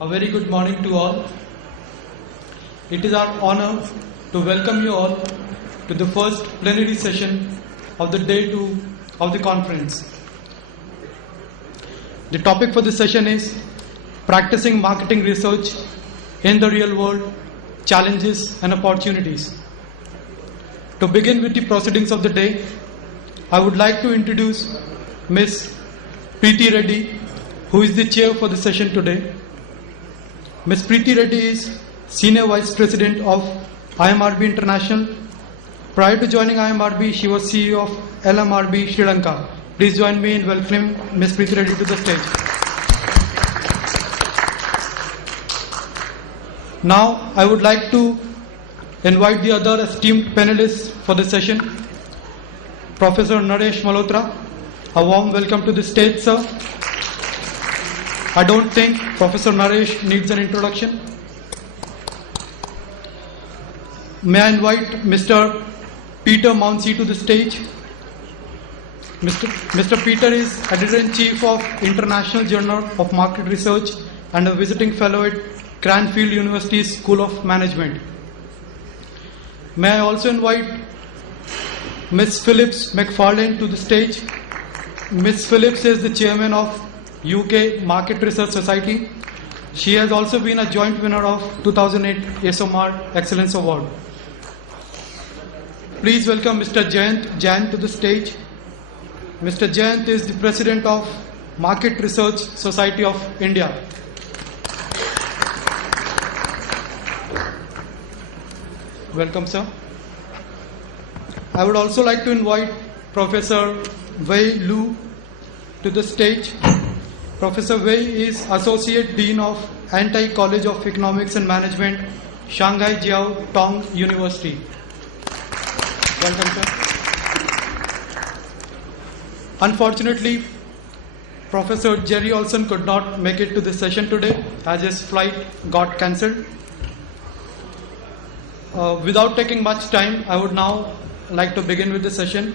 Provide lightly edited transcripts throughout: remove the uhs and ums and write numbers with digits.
A very good morning to all. It is our honor to welcome you all to the first plenary session of the day 2 of the conference. The topic for this session is Practicing Marketing Research in the Real World, Challenges and Opportunities. To begin with the proceedings of the day, I would like to introduce Ms. Preeti Reddy, who is the chair for the session today. Ms. Preeti Reddy is Senior Vice President of IMRB International. Prior to joining IMRB, she was CEO of LMRB Sri Lanka. Please join me in welcoming Ms. Preeti Reddy to the stage. Now, I would like to invite the other esteemed panelists for the session. Professor Naresh Malhotra, a warm welcome to the stage, sir. I don't think Professor Naresh needs an introduction. May I invite Mr. Peter Mounsey to the stage. Mr. Peter is Editor-in-Chief of International Journal of Market Research and a visiting fellow at Cranfield University School of Management. May I also invite Ms. Phillips McFarlane to the stage. Ms. Phillips is the chairman of UK Market Research Society. She has also been a joint winner of 2008 ESOMAR Excellence Award. Please welcome Mr. Jayant Jain to the stage. Mr. Jayant is the president of Market Research Society of India. Welcome, sir. I would also like to invite Professor Wei Lu to the stage. Professor Wei is Associate Dean of Antai College of Economics and Management, Shanghai Jiao Tong University. Welcome, sir. Unfortunately, Professor Jerry Olson could not make it to the session today as his flight got cancelled. Without taking much time, I would now like to begin with the session.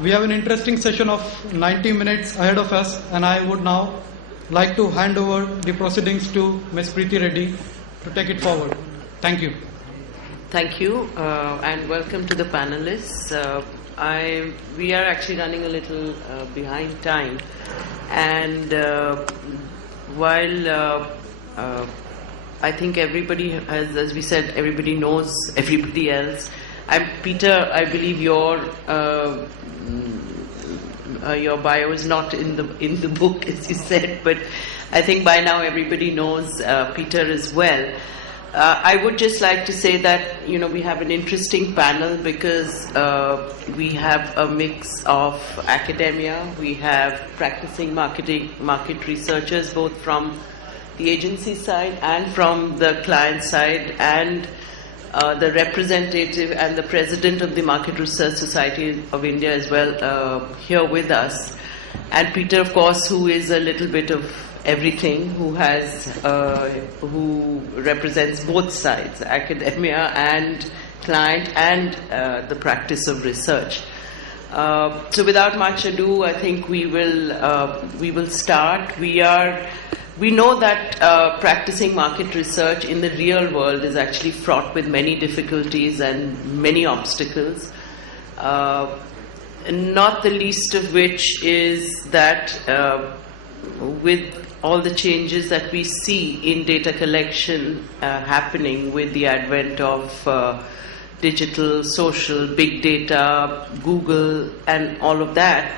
We have an interesting session of 90 minutes ahead of us, and I would now like to hand over the proceedings to Ms. Preeti Reddy to take it forward. Thank you. Thank you, and welcome to the panelists. We are actually running a little behind time, and while I think everybody has, as we said, everybody knows everybody else. Peter, I believe your bio is not in the book, as you said, but I think by now everybody knows Peter as well. I would just like to say that we have an interesting panel because we have a mix of academia, we have practicing market researchers, both from the agency side and from the client side, and the representative and the president of the Market Research Society of India as well here with us. And Peter, of course, who is a little bit of everything, who represents both sides, academia and client, and the practice of research. So without much ado, I think we will start. We know that practicing market research in the real world is actually fraught with many difficulties and many obstacles, not the least of which is that with all the changes that we see in data collection happening with the advent of digital, social, big data, Google, and all of that,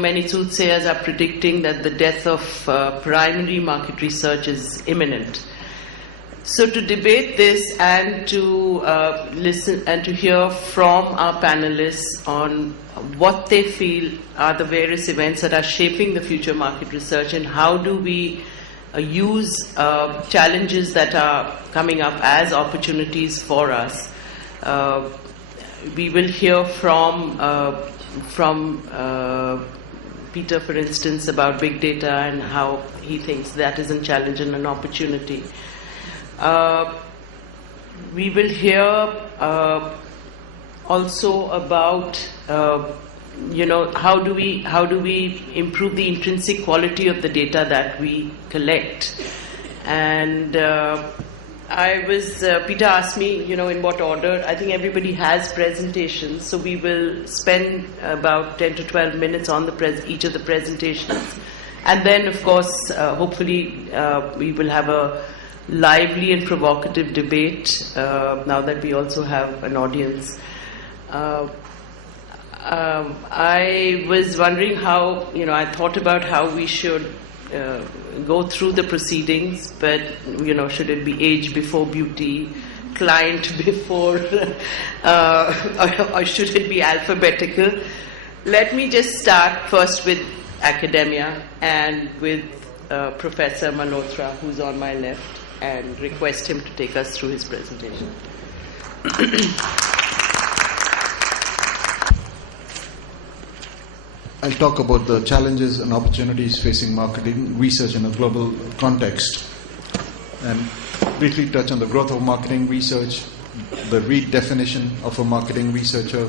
many soothsayers are predicting that the death of primary market research is imminent. So to debate this and to listen and to hear from our panelists on what they feel are the various events that are shaping the future market research, and how do we use challenges that are coming up as opportunities for us. We will hear from Peter, for instance, about big data and how he thinks that is a challenge and an opportunity. We will hear also about how do we improve the intrinsic quality of the data that we collect? And Peter asked me, in what order. I think everybody has presentations, so we will spend about 10 to 12 minutes on each of the presentations. And then, of course, hopefully we will have a lively and provocative debate now that we also have an audience. I was wondering how, I thought about how we should go through the proceedings, but, should it be age before beauty, client before, or should it be alphabetical? Let me just start first with academia and with Professor Malhotra, who's on my left, and request him to take us through his presentation. I'll talk about the challenges and opportunities facing marketing research in a global context, and briefly touch on the growth of marketing research, the redefinition of a marketing researcher,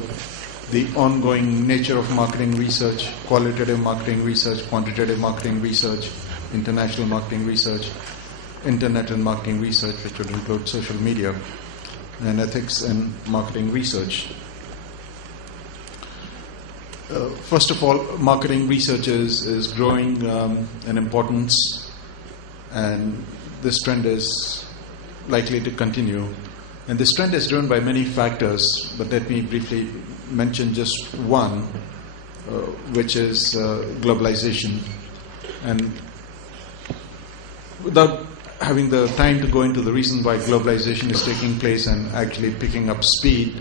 the ongoing nature of marketing research, qualitative marketing research, quantitative marketing research, international marketing research, internet and marketing research, which would include social media, and ethics and marketing research. First of all, marketing research is growing in importance, and this trend is likely to continue. And this trend is driven by many factors, but let me briefly mention just one, which is globalization. And without having the time to go into the reason why globalization is taking place and actually picking up speed,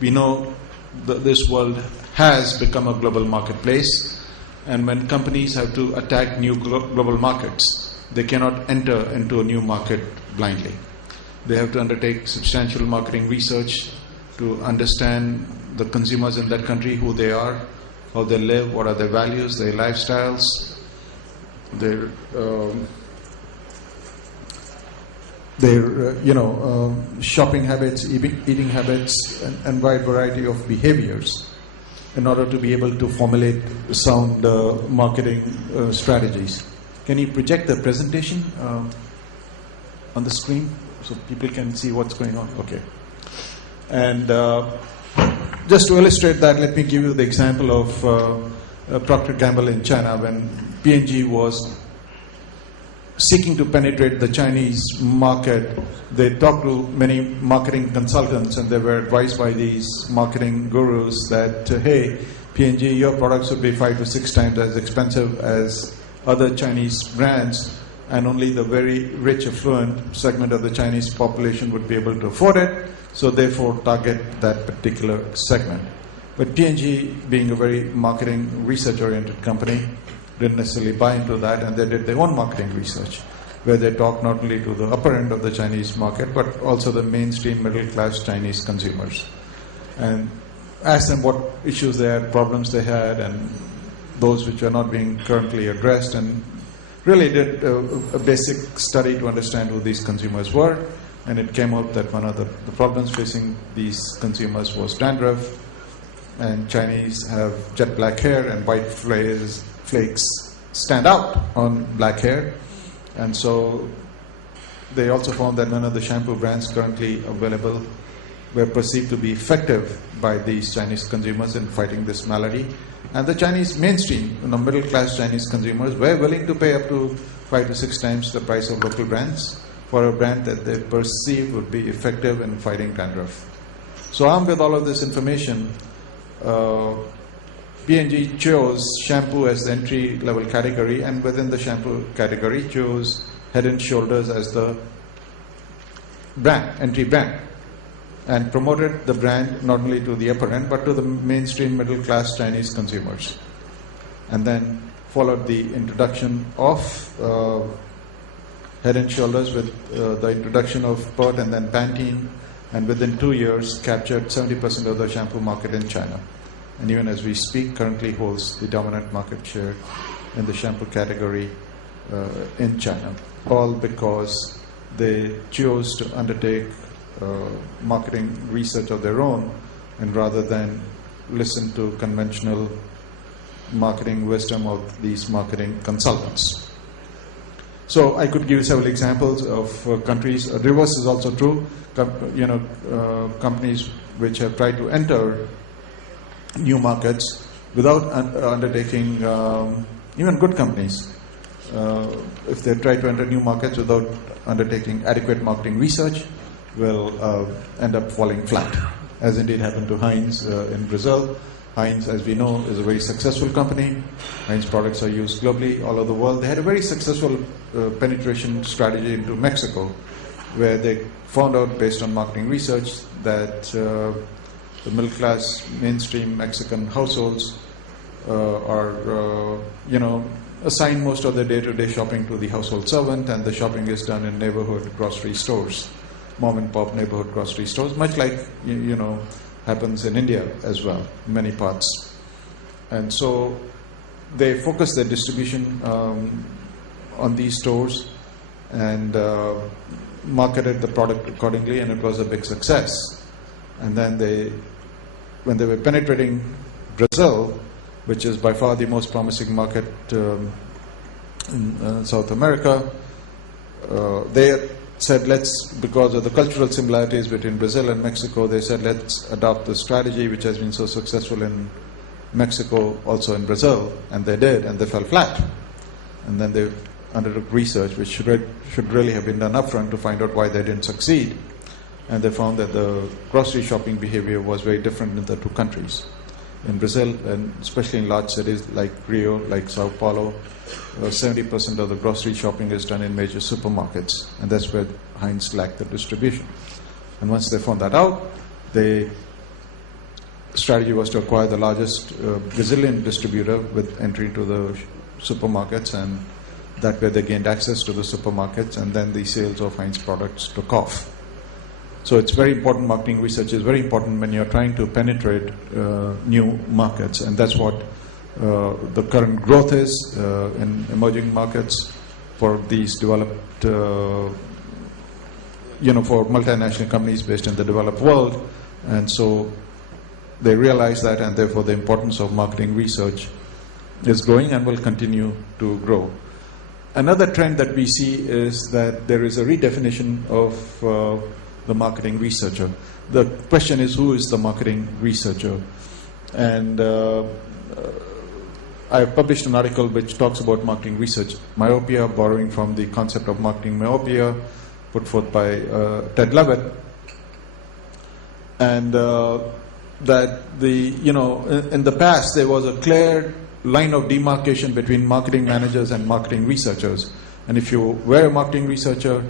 we know that this world has become a global marketplace, and when companies have to attack new global markets, they cannot enter into a new market blindly. They have to undertake substantial marketing research to understand the consumers in that country, who they are, how they live, what are their values, their lifestyles, their shopping habits, eating habits, and wide variety of behaviors, in order to be able to formulate sound marketing strategies. Can you project the presentation on the screen so people can see what's going on? Okay. And just to illustrate that, let me give you the example of Procter & Gamble in China. When P&G was seeking to penetrate the Chinese market, they talked to many marketing consultants, and they were advised by these marketing gurus that, hey, P&G, your products would be 5 to 6 times as expensive as other Chinese brands, and only the very rich, affluent segment of the Chinese population would be able to afford it, so therefore target that particular segment. But P&G, being a very marketing research-oriented company, didn't necessarily buy into that, and they did their own marketing research, where they talked not only to the upper end of the Chinese market, but also the mainstream middle-class Chinese consumers, and asked them what issues they had, problems they had, and those which are not being currently addressed, and really did a basic study to understand who these consumers were. And it came out that one of the problems facing these consumers was dandruff, and Chinese have jet black hair, and white flakes stand out on black hair. And so they also found that none of the shampoo brands currently available were perceived to be effective by these Chinese consumers in fighting this malady. And the Chinese mainstream, middle-class Chinese consumers, were willing to pay up to 5 to 6 times the price of local brands for a brand that they perceived would be effective in fighting dandruff. So armed with all of this information, P&G chose shampoo as the entry-level category, and within the shampoo category chose Head & Shoulders as the entry brand, and promoted the brand not only to the upper end but to the mainstream middle-class Chinese consumers. And then followed the introduction of Head & Shoulders with the introduction of Pert and then Pantene, and within 2 years captured 70% of the shampoo market in China. And even as we speak, currently holds the dominant market share in the shampoo category in China, all because they chose to undertake marketing research of their own, and rather than listen to conventional marketing wisdom of these marketing consultants. So I could give you several examples of countries. Reverse is also true. Companies which have tried to enter new markets without undertaking, even good companies, if they try to enter new markets without undertaking adequate marketing research, will end up falling flat, as indeed happened to Heinz in Brazil. Heinz, as we know, is a very successful company. Heinz products are used globally, all over the world. They had a very successful penetration strategy into Mexico, where they found out, based on marketing research, that the middle-class, mainstream Mexican households assign most of their day-to-day shopping to the household servant, and the shopping is done in neighborhood grocery stores, mom-and-pop neighborhood grocery stores, much like happens in India as well, in many parts. And so they focus their distribution on these stores and marketed the product accordingly, and it was a big success. And then when they were penetrating Brazil, which is by far the most promising market in South America, they said, because of the cultural similarities between Brazil and Mexico, they said, let's adopt the strategy which has been so successful in Mexico also in Brazil. And they did, and they fell flat. And then they undertook research, which should really have been done upfront, to find out why they didn't succeed. And they found that the grocery shopping behavior was very different in the two countries. In Brazil, and especially in large cities like Rio, like Sao Paulo, 70% of the grocery shopping is done in major supermarkets, and that's where Heinz lacked the distribution. And once they found that out, the strategy was to acquire the largest Brazilian distributor with entry into the supermarkets, and that way they gained access to the supermarkets, and then the sales of Heinz products took off. So it's very important. Marketing research is very important when you're trying to penetrate new markets, and that's what the current growth is in emerging markets for these developed, for multinational companies based in the developed world. And so they realize that, and therefore the importance of marketing research is growing and will continue to grow. Another trend that we see is that there is a redefinition of the marketing researcher. The question is, who is the marketing researcher? And I published an article which talks about marketing research myopia, borrowing from the concept of marketing myopia put forth by Ted Levitt. And that in the past there was a clear line of demarcation between marketing managers and marketing researchers. And if you were a marketing researcher,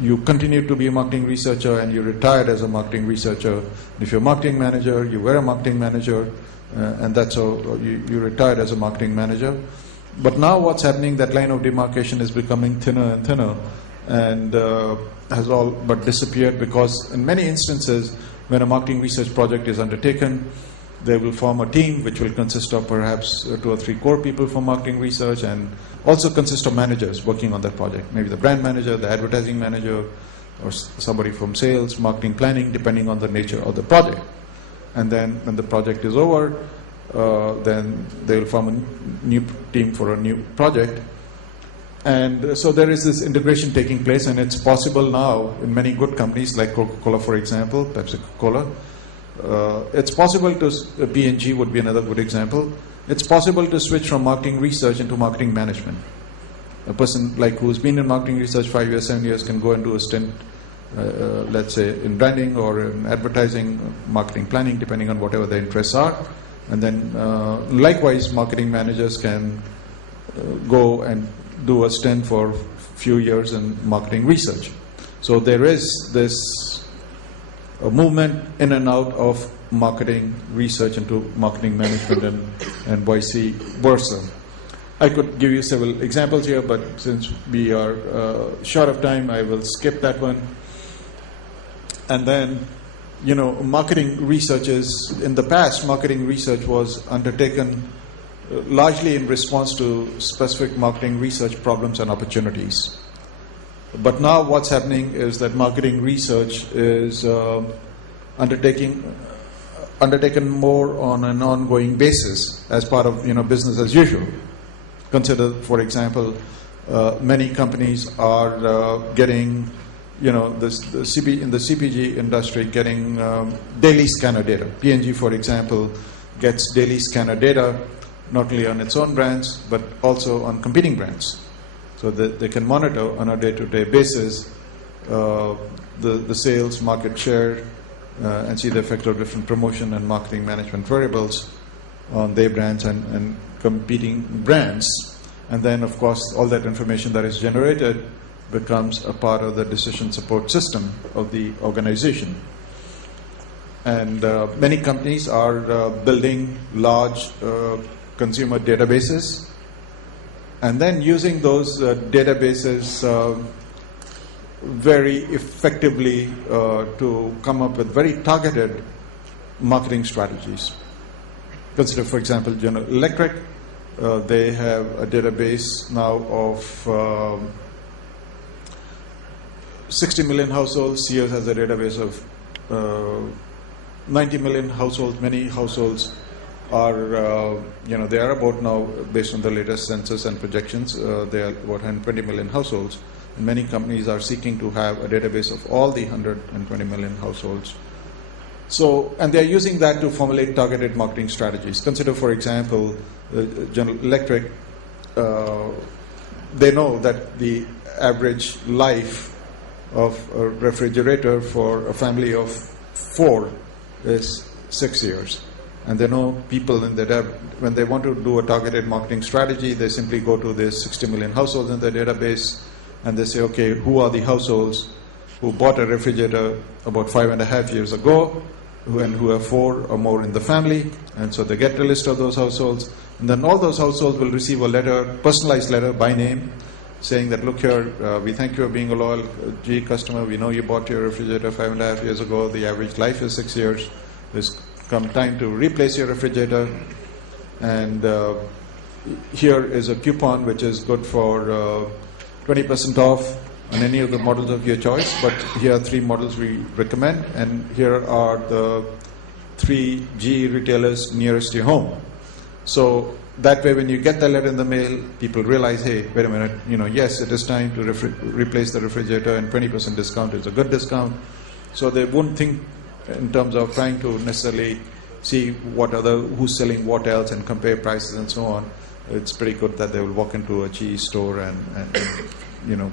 you continued to be a marketing researcher and you retired as a marketing researcher. If you're a marketing manager, you were a marketing manager, and that's how you retired as a marketing manager. But now what's happening, that line of demarcation is becoming thinner and thinner, and has all but disappeared, because in many instances, when a marketing research project is undertaken, they will form a team which will consist of perhaps 2 or 3 core people for marketing research, and also consist of managers working on that project. Maybe the brand manager, the advertising manager, or somebody from sales, marketing planning, depending on the nature of the project. And then when the project is over, then they will form a new team for a new project. And so there is this integration taking place, and it's possible now in many good companies like Coca-Cola, for example, Pepsi Coca-Cola. It's possible to, P&G would be another good example. It's possible to switch from marketing research into marketing management. A person like who's been in marketing research 5 years, 7 years can go and do a stint, let's say in branding or in advertising, marketing planning, depending on whatever their interests are. And then likewise, marketing managers can go and do a stint for a few years in marketing research. So there is this a movement in and out of marketing research into marketing management and vice versa. I could give you several examples here, but since we are short of time, I will skip that one. And then, marketing research is, in the past, marketing research was undertaken largely in response to specific marketing research problems and opportunities. But now what's happening is that marketing research is undertaking undertaken more on an ongoing basis as part of business as usual. Consider, for example, many companies are getting in the CPG industry getting daily scanner data. P&G, for example, gets daily scanner data not only on its own brands but also on competing brands, so that they can monitor on a day-to-day basis the sales, market share, and see the effect of different promotion and marketing management variables on their brands and competing brands. And then, of course, all that information that is generated becomes a part of the decision support system of the organization. And many companies are building large consumer databases and then using those databases very effectively to come up with very targeted marketing strategies. Consider, for example, General Electric. They have a database now of 60 million households. Sears has a database of 90 million households. Many households are, they are about now, based on the latest census and projections, they are about 120 million households. And many companies are seeking to have a database of all the 120 million households. So, and they're using that to formulate targeted marketing strategies. Consider, for example, General Electric. They know that the average life of a refrigerator for a family of 4 is 6 years. And they know people in the when they want to do a targeted marketing strategy, they simply go to this 60 million households in the database and they say, okay, who are the households who bought a refrigerator about 5.5 years ago and who have 4 or more in the family? And so they get a list of those households, and then all those households will receive a letter, personalized letter by name, saying that, look here, we thank you for being a loyal GE customer. We know you bought your refrigerator 5.5 years ago. The average life is 6 years. It's come time to replace your refrigerator. And here is a coupon which is good for 20% off on any of the models of your choice. But here are 3 models we recommend. And here are the 3 GE retailers nearest your home. So that way, when you get the letter in the mail, people realize, hey, wait a minute, yes, it is time to replace the refrigerator, and 20% discount is a good discount. So they won't think in terms of trying to necessarily see who's selling what else and compare prices and so on. It's pretty good that they will walk into a GE store and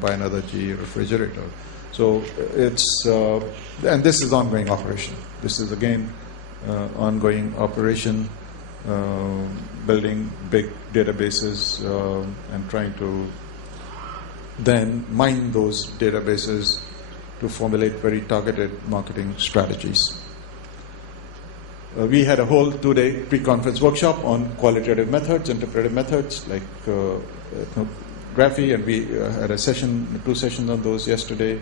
buy another GE refrigerator. So it's and this is ongoing operation. This is again ongoing operation. Building big databases and trying to then mine those databases to formulate very targeted marketing strategies. We had a whole 2-day pre-conference workshop on qualitative methods, interpretive methods like ethnography, and we had a 2 sessions on those yesterday.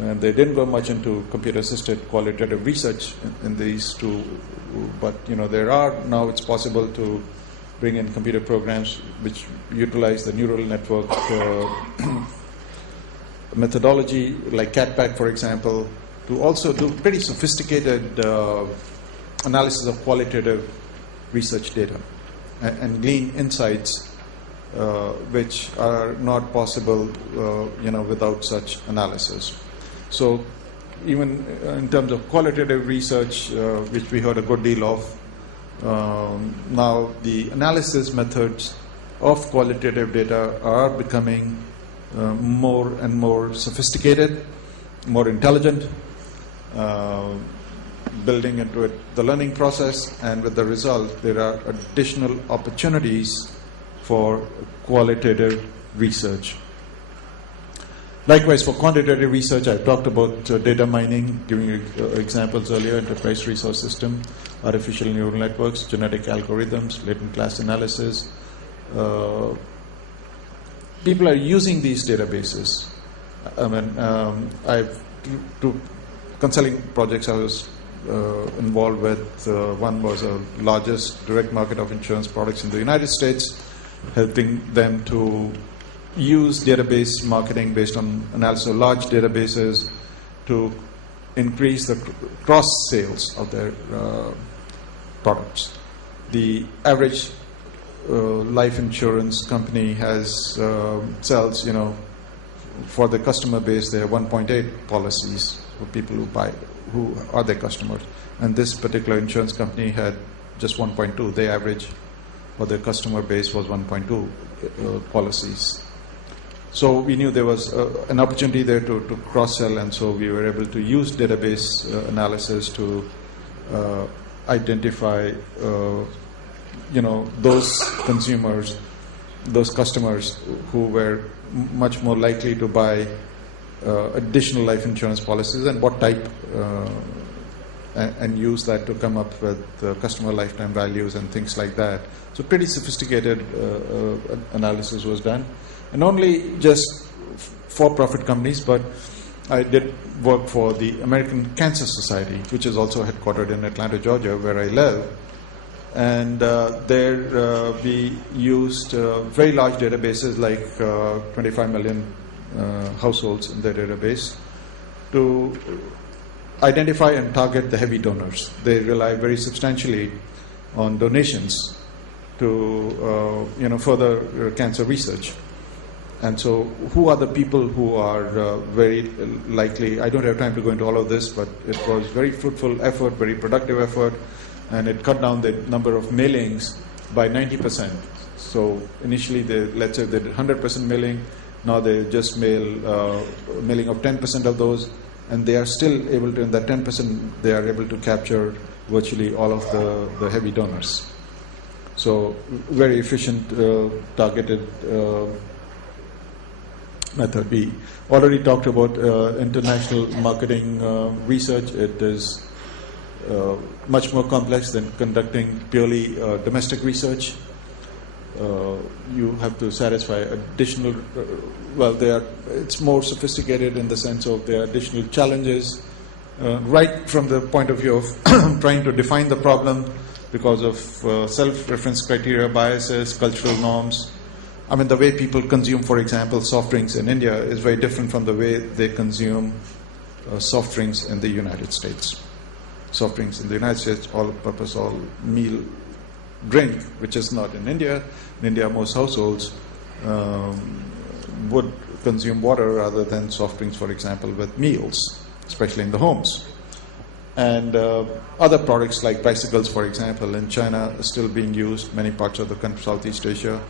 And they didn't go much into computer-assisted qualitative research in these 2, but now it's possible to bring in computer programs which utilize the neural network methodology, like CatPack, for example, to also do pretty sophisticated analysis of qualitative research data and glean insights which are not possible, without such analysis. So even in terms of qualitative research, which we heard a good deal of, now the analysis methods of qualitative data are becoming more and more sophisticated, more intelligent, building into it the learning process, and with the result, there are additional opportunities for qualitative research. Likewise, for quantitative research, I talked about data mining, giving you examples earlier: enterprise resource system, artificial neural networks, genetic algorithms, latent class analysis. People are using these databases. I've 2 consulting projects I was involved with. One was the largest direct market of insurance products in the United States, helping them to use database marketing based on analysis of large databases to increase the cross sales of their products. The average life insurance company has sells, for the customer base, they have 1.8 policies for people who are their customers. And this particular insurance company had just 1.2. Their average for their customer base was 1.2 policies. So we knew there was an opportunity there to cross-sell, and so we were able to use database analysis to identify, those consumers, those customers who were much more likely to buy additional life insurance policies and what type, and use that to come up with customer lifetime values and things like that. So pretty sophisticated analysis was done. And only just for-profit companies, but I did work for the American Cancer Society, which is also headquartered in Atlanta, Georgia, where I live. And there we used very large databases, like 25 million households in their database, to identify and target the heavy donors. They rely very substantially on donations to further cancer research. And so who are the people who are very likely? I don't have time to go into all of this, but it was very fruitful effort, very productive effort, and it cut down the number of mailings by 90%. So initially, let's say they did 100% mailing. Now they just mailing of 10% of those, and they are still able to, in that 10%, they are able to capture virtually all of the heavy donors. So very efficient, targeted method. We already talked about international marketing research. It is much more complex than conducting purely domestic research. You have to satisfy additional, it's more sophisticated in the sense of there are additional challenges, right from the point of view of trying to define the problem because of self-reference criteria, biases, cultural norms. I mean, the way people consume, for example, soft drinks in India is very different from the way they consume soft drinks in the United States. Soft drinks in the United States, all-purpose, all-meal drink, which is not in India. In India, most households would consume water rather than soft drinks, for example, with meals, especially in the homes. And other products like bicycles, for example, in China are still being used. Many parts of the country, Southeast Asia,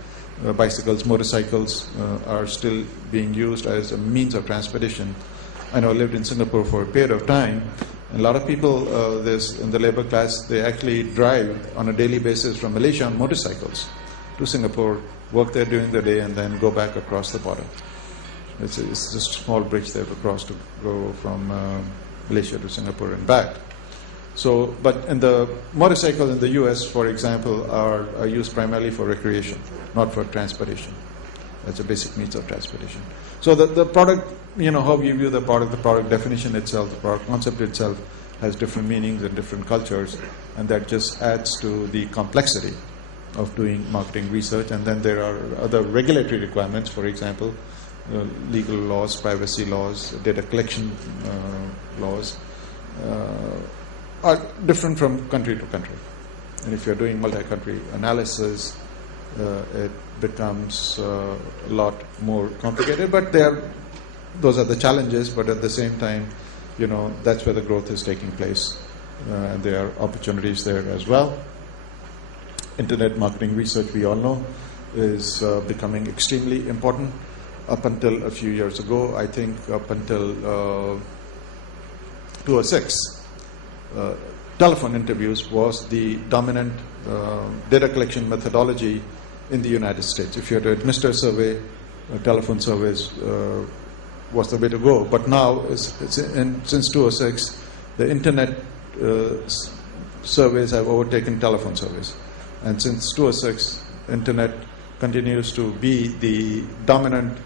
bicycles, motorcycles are still being used as a means of transportation. I know I lived in Singapore for a period of time. A lot of people in the labor class, they actually drive on a daily basis from Malaysia on motorcycles to Singapore, work there during the day, and then go back across the border. It's just a small bridge they have to cross to go from Malaysia to Singapore and back. So, but in the motorcycles in the US, for example, are used primarily for recreation, not for transportation. That's a basic means of transportation. So the product, how we view the product definition itself, the product concept itself has different meanings and different cultures, and that just adds to the complexity of doing marketing research. And then there are other regulatory requirements, for example, legal laws, privacy laws, data collection laws, are different from country to country. And if you're doing multi-country analysis, it becomes a lot more complicated. But those are the challenges, but at the same time, that's where the growth is taking place. And there are opportunities there as well. Internet marketing research, we all know, is becoming extremely important. Up until a few years ago, I think up until 2006, telephone interviews was the dominant data collection methodology in the United States. If you had to administer a survey, telephone surveys was the way to go. But now, since 2006, the internet surveys have overtaken telephone surveys. And since 2006, internet continues to be the dominant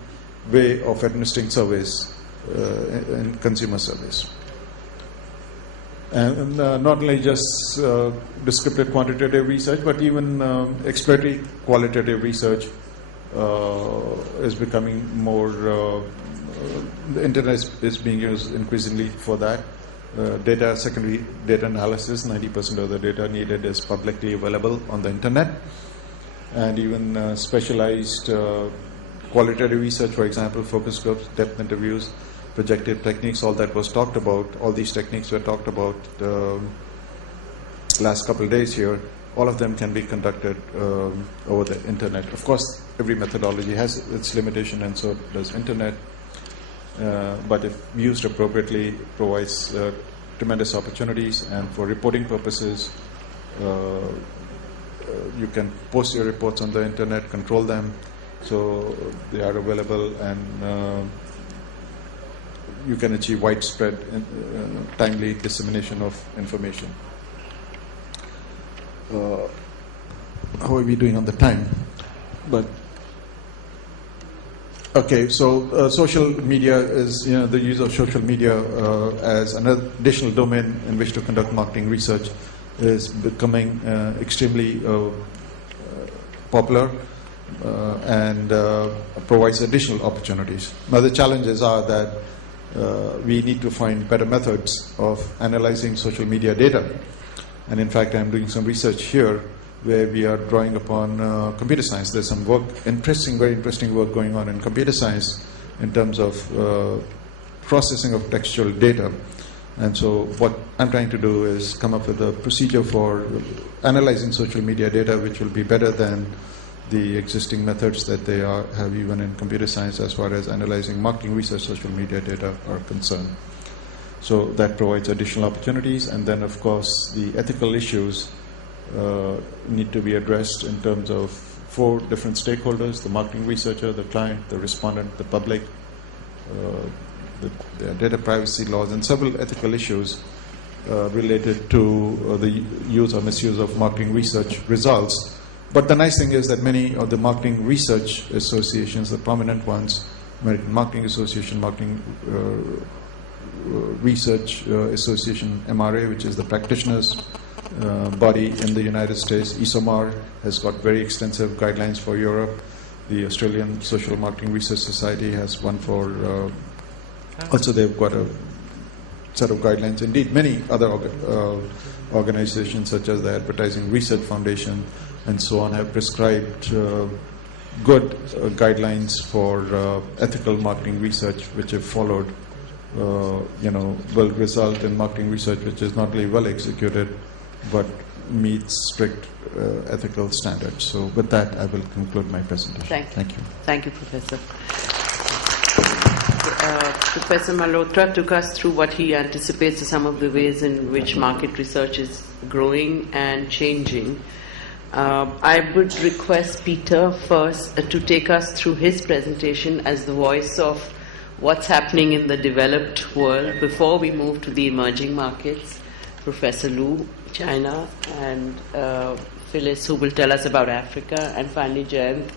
way of administering surveys in consumer surveys. And not only just descriptive quantitative research, but even exploratory qualitative research is becoming more, the internet is being used increasingly for that. data, secondary data analysis. 90% of the data needed is publicly available on the internet. And even specialized qualitative research, for example, focus groups, depth interviews, projective techniques, all that was talked about. All these techniques were talked about last couple of days here. All of them can be conducted over the internet. Of course, every methodology has its limitation, and so does internet. But if used appropriately, provides tremendous opportunities. And for reporting purposes, you can post your reports on the internet, control them, so they are available, and you can achieve widespread, timely dissemination of information. How are we doing on the time? But okay, so social media is, the use of social media as an additional domain in which to conduct marketing research is becoming extremely popular and provides additional opportunities. Now the challenges are that we need to find better methods of analyzing social media data. And in fact, I'm doing some research here where we are drawing upon computer science. There's some work, very interesting work going on in computer science in terms of processing of textual data. And so what I'm trying to do is come up with a procedure for analyzing social media data which will be better than the existing methods that they have even in computer science as far as analyzing marketing research social media data are concerned. So that provides additional opportunities. And then, of course, the ethical issues need to be addressed in terms of 4 different stakeholders: the marketing researcher, the client, the respondent, the public, the data privacy laws, and several ethical issues related to the use or misuse of marketing research results. But the nice thing is that many of the marketing research associations, the prominent ones, American Marketing Association, Marketing Research Association, MRA, which is the practitioners' body in the United States. ESOMAR has got very extensive guidelines for Europe. The Australian Social Marketing Research Society has one for, also they've got a set of guidelines. Indeed, many other organizations such as the Advertising Research Foundation and so on have prescribed good guidelines for ethical marketing research, which if followed, will result in marketing research which is not only well executed but meets strict ethical standards. So with that, I will conclude my presentation. Thank you. Thank you, Professor. Professor Malhotra took us through what he anticipates are some of the ways in which market research is growing and changing. I would request Peter first to take us through his presentation as the voice of what's happening in the developed world before we move to the emerging markets. Professor Lu, China, and Phyllis, who will tell us about Africa, and finally Jayant,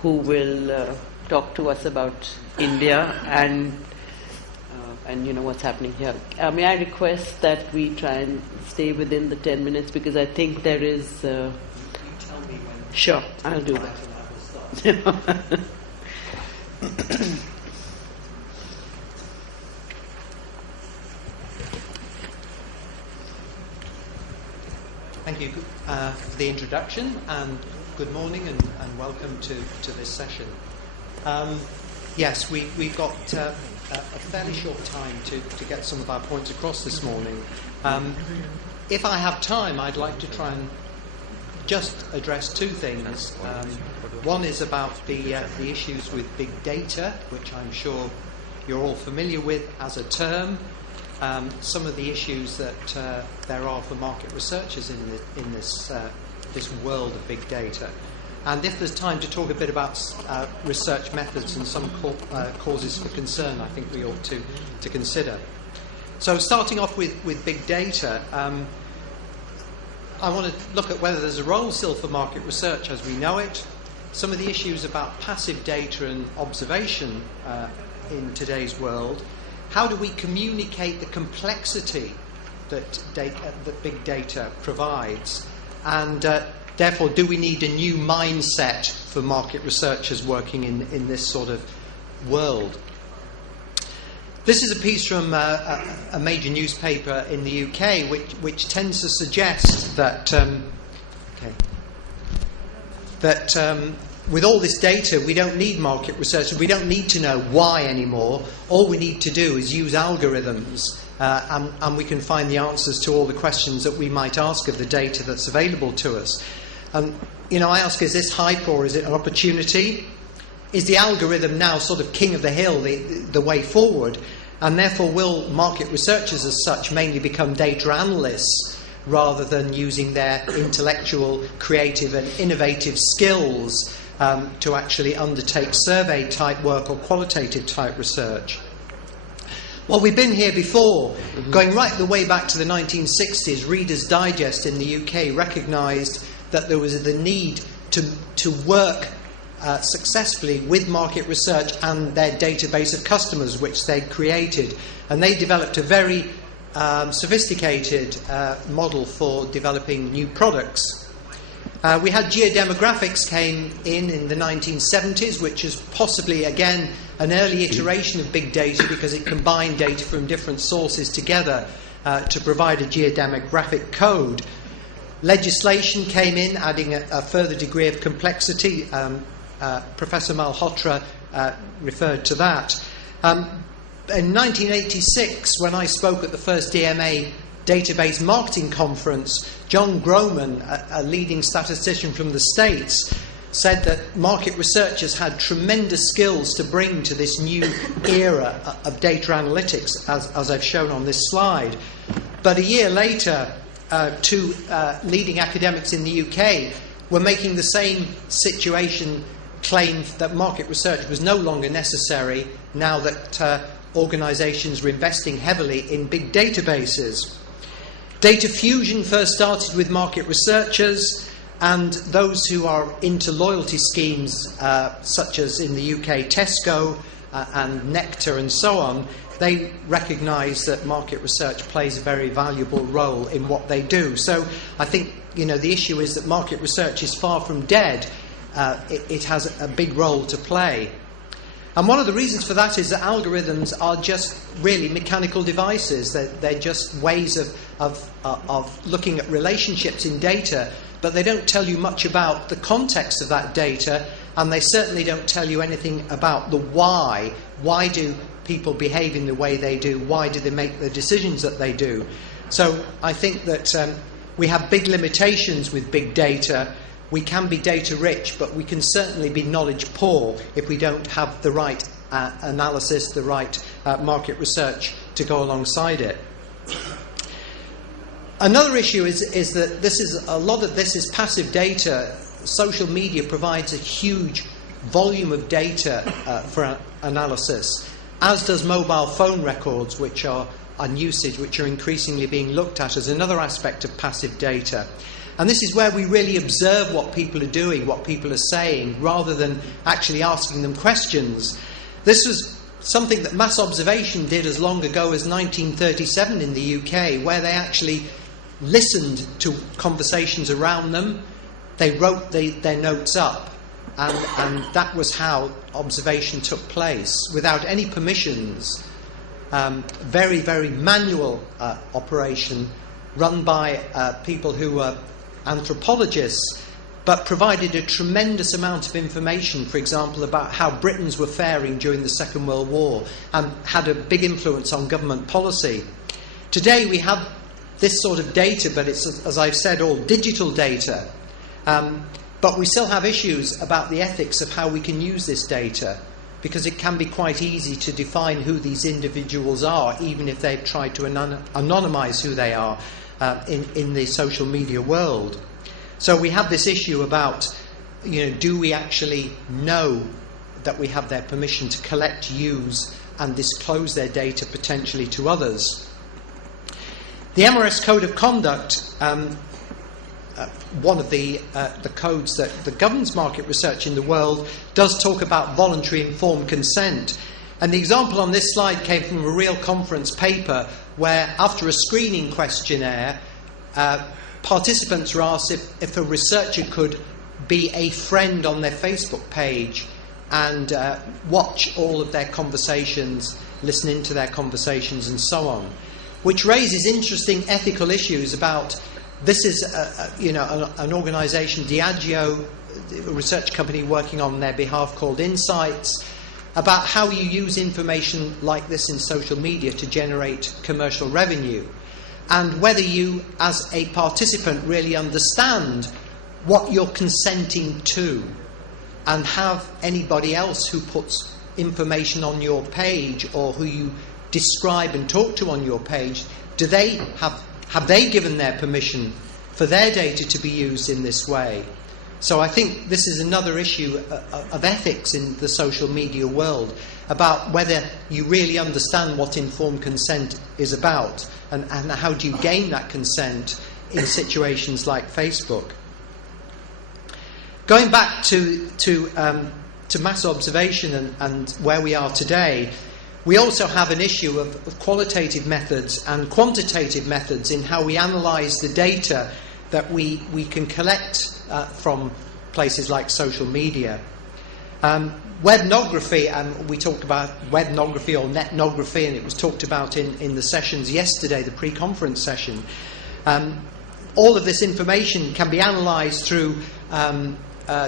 who will talk to us about India and what's happening here. May I request that we try and stay within the 10 minutes, because I think there is... Sure, I'll do that. Thank you for the introduction, and good morning and welcome to this session. Yes, we've got a fairly short time to get some of our points across this morning. If I have time, I'd like to try and just address 2 things. One is about the issues with big data, which I'm sure you're all familiar with as a term. Some of the issues that there are for market researchers in this world of big data. And if there's time to talk a bit about research methods and some causes for concern, I think we ought to consider. So starting off with big data, I want to look at whether there's a role still for market research as we know it, some of the issues about passive data and observation in today's world. How do we communicate the complexity that big data provides? And therefore, do we need a new mindset for market researchers working in this sort of world? This is a piece from a major newspaper in the UK, which tends to suggest that with all this data, we don't need market research. We don't need to know why anymore. All we need to do is use algorithms, and we can find the answers to all the questions that we might ask of the data that's available to us. I ask, is this hype or is it an opportunity? Is the algorithm now sort of king of the hill, the way forward? And therefore, will market researchers as such mainly become data analysts rather than using their intellectual, creative and innovative skills to actually undertake survey-type work or qualitative-type research? Well, we've been here before. Going right the way back to the 1960s, Reader's Digest in the UK recognised that there was the need to work successfully with market research and their database of customers, which they created. And they developed a very sophisticated model for developing new products. We had geodemographics came in the 1970s, which is possibly, again, an early iteration of big data because it combined data from different sources together to provide a geodemographic code. Legislation came in, adding a further degree of complexity. Professor Malhotra referred to that. In 1986, when I spoke at the first DMA Database Marketing Conference, John Groman, a leading statistician from the States, said that market researchers had tremendous skills to bring to this new era of data analytics, as I've shown on this slide. But a year later, two leading academics in the UK were making the same situation, claimed that market research was no longer necessary now that organisations were investing heavily in big databases. Data fusion first started with market researchers, and those who are into loyalty schemes, such as in the UK Tesco and Nectar and so on, they recognise that market research plays a very valuable role in what they do. So I think the issue is that market research is far from dead. It has a big role to play. And one of the reasons for that is that algorithms are just really mechanical devices. They're just ways of looking at relationships in data, but they don't tell you much about the context of that data, and they certainly don't tell you anything about the why. Why do people behave in the way they do? Why do they make the decisions that they do? So I think that we have big limitations with big data. We can be data rich, but we can certainly be knowledge poor if we don't have the right analysis, the right market research to go alongside it. Another issue is that a lot of this is passive data. Social media provides a huge volume of data for analysis, as does mobile phone records, which are on usage, which are increasingly being looked at as another aspect of passive data. And this is where we really observe what people are doing, what people are saying, rather than actually asking them questions. This was something that mass observation did as long ago as 1937 in the UK, where they actually listened to conversations around them. They wrote their notes up, and that was how observation took place, without any permissions. Very, very manual operation, run by people who were anthropologists, but provided a tremendous amount of information, for example, about how Britons were faring during the Second World War, and had a big influence on government policy. Today we have this sort of data, but it's, as I've said, all digital data. But we still have issues about the ethics of how we can use this data, because it can be quite easy to define who these individuals are, even if they've tried to anonymise who they are in the social media world. So we have this issue about, do we actually know that we have their permission to collect, use, and disclose their data potentially to others? The MRS Code of Conduct, one of the codes that governs market research in the world, does talk about voluntary informed consent. And the example on this slide came from a real conference paper where, after a screening questionnaire, participants were asked if a researcher could be a friend on their Facebook page and watch all of their conversations, listen into their conversations, and so on, which raises interesting ethical issues about. This is an organisation, Diageo, a research company working on their behalf called Insights, about how you use information like this in social media to generate commercial revenue, and whether you, as a participant, really understand what you're consenting to, and have anybody else who puts information on your page or who you describe and talk to on your page, have they given their permission for their data to be used in this way? So I think this is another issue of ethics in the social media world, about whether you really understand what informed consent is about, and how do you gain that consent in situations like Facebook. Going back to mass observation and where we are today, we also have an issue of qualitative methods and quantitative methods in how we analyse the data that we can collect from places like social media. Webnography, and we talked about webnography or netnography, and it was talked about in the sessions yesterday, the pre-conference session. All of this information can be analysed through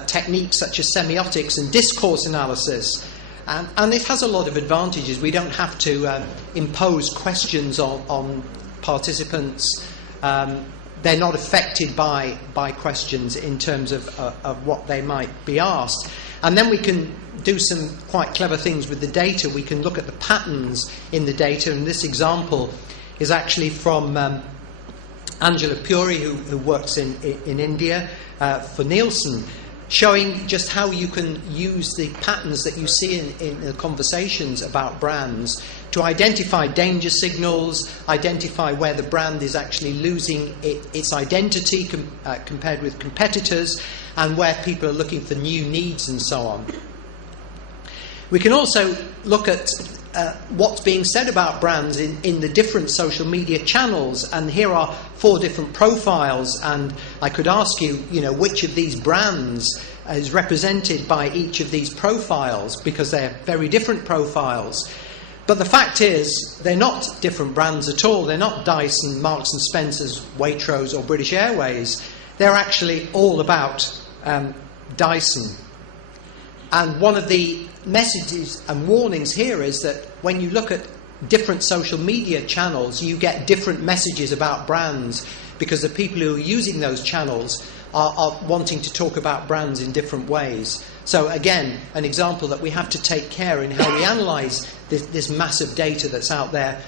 techniques such as semiotics and discourse analysis. And it has a lot of advantages. We don't have to impose questions on participants. They're not affected by questions in terms of what they might be asked. And then we can do some quite clever things with the data. We can look at the patterns in the data. And this example is actually from Angela Puri, who works in India for Nielsen, showing just how you can use the patterns that you see in the conversations about brands to identify danger signals, identify where the brand is actually losing its identity compared with competitors, and where people are looking for new needs and so on. We can also look at what's being said about brands in the different social media channels, and here are 4 different profiles, and I could ask you, which of these brands is represented by each of these profiles, because they're very different profiles. But the fact is, they're not different brands at all. They're not Dyson, Marks and Spencer's, Waitrose or British Airways. They're actually all about Dyson. And one of the messages and warnings here is that when you look at different social media channels, you get different messages about brands, because the people who are using those channels are wanting to talk about brands in different ways. So again, an example that we have to take care in how we analyse this massive data that's out there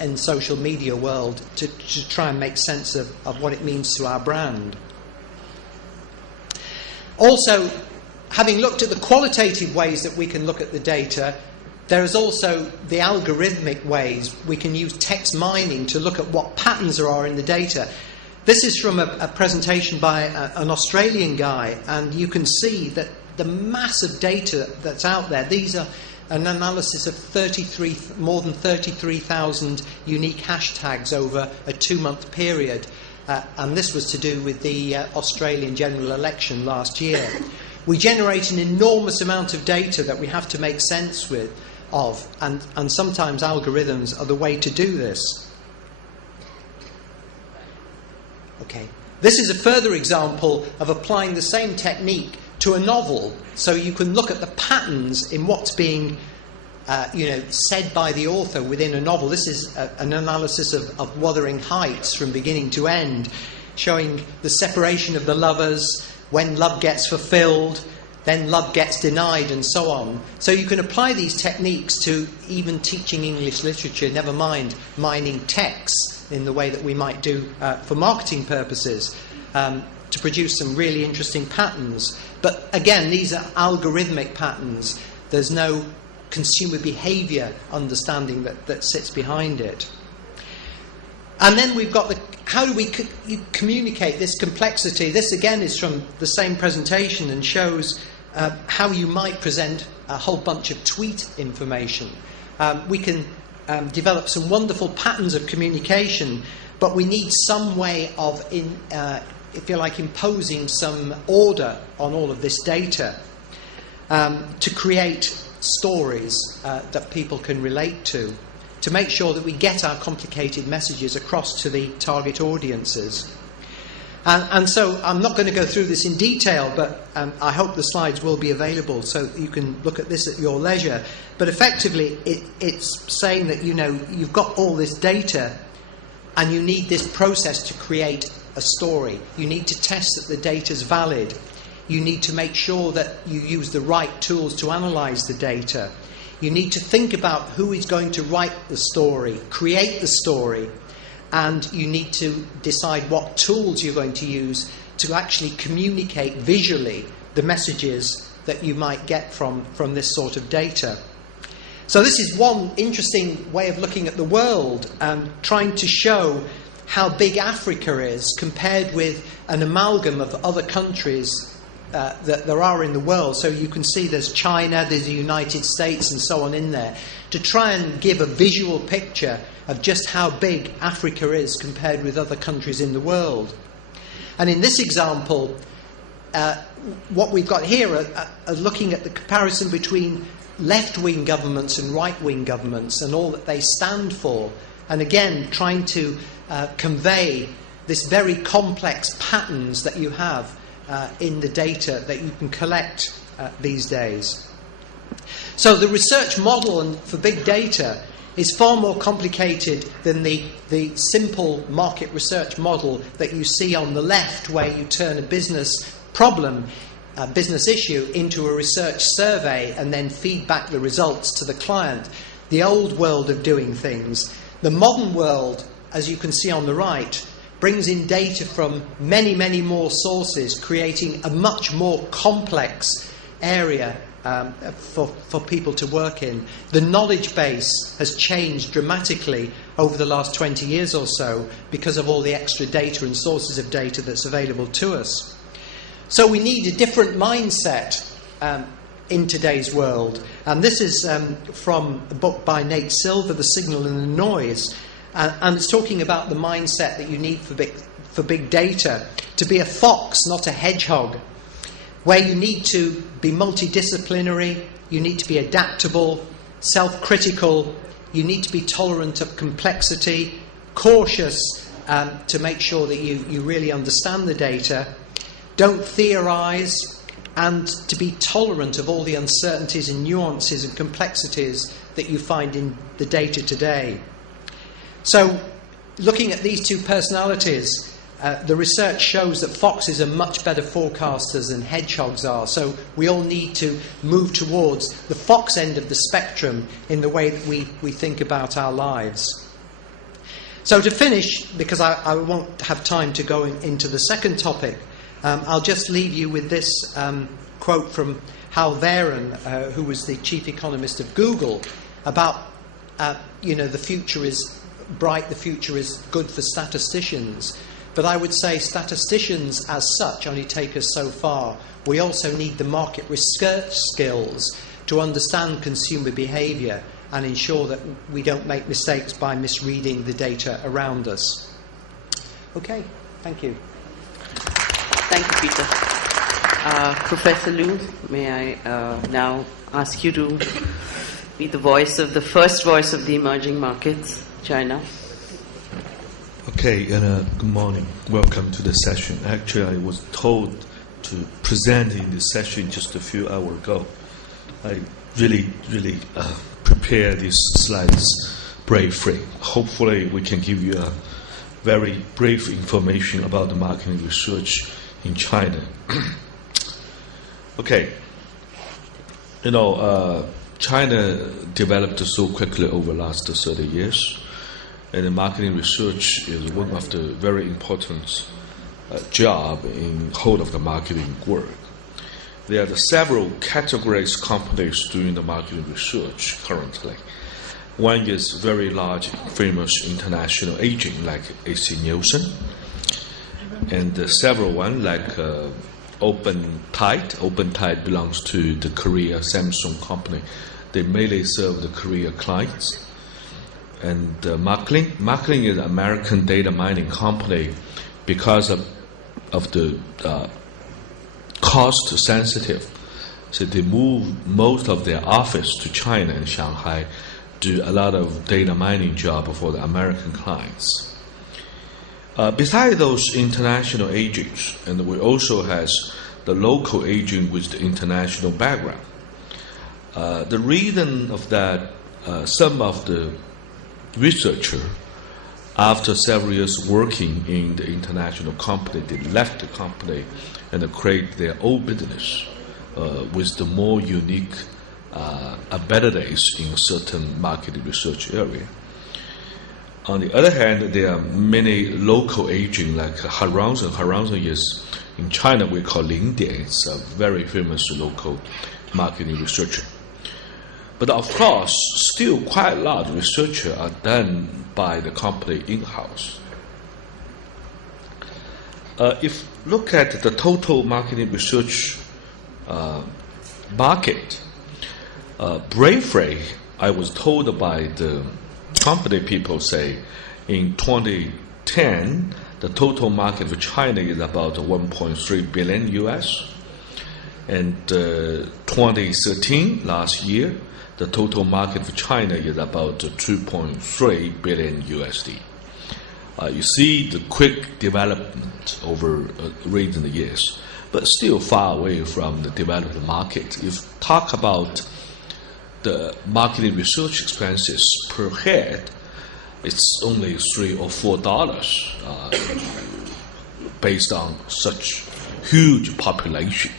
in social media world to try and make sense of what it means to our brand. Also, having looked at the qualitative ways that we can look at the data, there is also the algorithmic ways. We can use text mining to look at what patterns there are in the data. This is from a presentation by an Australian guy, and you can see that the massive data that's out there, these are an analysis of more than 33,000 unique hashtags over a 2-month period, and this was to do with the Australian general election last year. We generate an enormous amount of data that we have to make sense of, and sometimes algorithms are the way to do this. Okay. This is a further example of applying the same technique to a novel, so you can look at the patterns in what's being said by the author within a novel. This is an analysis of Wuthering Heights from beginning to end, showing the separation of the lovers, when love gets fulfilled, then love gets denied, and so on. So you can apply these techniques to even teaching English literature, never mind mining texts in the way that we might do for marketing purposes, to produce some really interesting patterns. But again, these are algorithmic patterns. There's no consumer behaviour understanding that sits behind it. And then we've got how do we communicate this complexity? This again is from the same presentation and shows how you might present a whole bunch of tweet information. We can develop some wonderful patterns of communication, but we need some way of, if you like, imposing some order on all of this data. to create stories that people can relate to make sure that we get our complicated messages across to the target audiences. And so I'm not going to go through this in detail, but I hope the slides will be available so you can look at this at your leisure. But effectively, it's saying that, you know, you've got all this data and you need this process to create a story. You need to test that the data is valid. You need to make sure that you use the right tools to analyze the data. You need to think about who is going to write the story, create the story, and you need to decide what tools you're going to use to actually communicate visually the messages that you might get from this sort of data. So this is one interesting way of looking at the world, trying to show how big Africa is compared with an amalgam of other countries that there are in the world. So you can see there's China, there's the United States and so on in there, to try and give a visual picture of just how big Africa is compared with other countries in the world. And in this example, what we've got here are looking at the comparison between left-wing governments and right-wing governments and all that they stand for, and again trying to convey this very complex patterns that you have in the data that you can collect these days. So the research model for big data is far more complicated than the simple market research model that you see on the left, where you turn a business problem, a business issue, into a research survey and then feed back the results to the client. The old world of doing things. The modern world, as you can see on the right, brings in data from many, many more sources, creating a much more complex area for people to work in. The knowledge base has changed dramatically over the last 20 years or so because of all the extra data and sources of data that's available to us. So we need a different mindset in today's world. And this is from a book by Nate Silver, The Signal and the Noise. And it's talking about the mindset that you need for big data, to be a fox, not a hedgehog, where you need to be multidisciplinary, you need to be adaptable, self-critical, you need to be tolerant of complexity, cautious to make sure that you really understand the data, don't theorize, and to be tolerant of all the uncertainties and nuances and complexities that you find in the data today. So, looking at these two personalities, the research shows that foxes are much better forecasters than hedgehogs are. So we all need to move towards the fox end of the spectrum in the way that we think about our lives. So to finish, because I won't have time to go into the second topic, I'll just leave you with this quote from Hal Varen, who was the chief economist of Google, about the future is bright, the future is good for statisticians. But I would say statisticians as such only take us so far. We also need the market research skills to understand consumer behaviour and ensure that we don't make mistakes by misreading the data around us. Okay, thank you. Thank you, Peter. Professor Liu, may I now ask you to be the first voice of the emerging markets, China. Okay, good morning. Welcome to the session. Actually, I was told to present in this session just a few hours ago. I really prepared these slides briefly. Hopefully, we can give you a very brief information about the marketing research in China. Okay. China developed so quickly over the last 30 years. And the marketing research is one of the very important job in whole of the marketing work. There are several categorized companies doing the marketing research currently. One is very large, famous international agent like AC Nielsen, and several one like OpenTide. OpenTide belongs to the Korea Samsung company. They mainly serve the Korea clients. And Markling is an American data mining company because of the cost-sensitive So they moved most of their office to China and Shanghai, do a lot of data mining job for the American clients. Besides those international agents, and we also has the local agent with the international background. The reason of that, some of the researcher, after several years working in the international company, they left the company and create their own business with the more unique abilities in certain market research area. On the other hand, there are many local agents like Haranzhen. Haranzhen is, in China we call Lin Dian. It's a very famous local marketing researcher. But of course, still quite a lot of research are done by the company in-house. If look at the total marketing research market, briefly, I was told by the company people say in 2010 the total market for China is about 1.3 billion US, and 2013 last year the total market for China is about 2.3 billion USD. You see the quick development over recent years, but still far away from the developed market. If talk about the marketing research expenses per head, it's only $3 or $4 based on such huge population.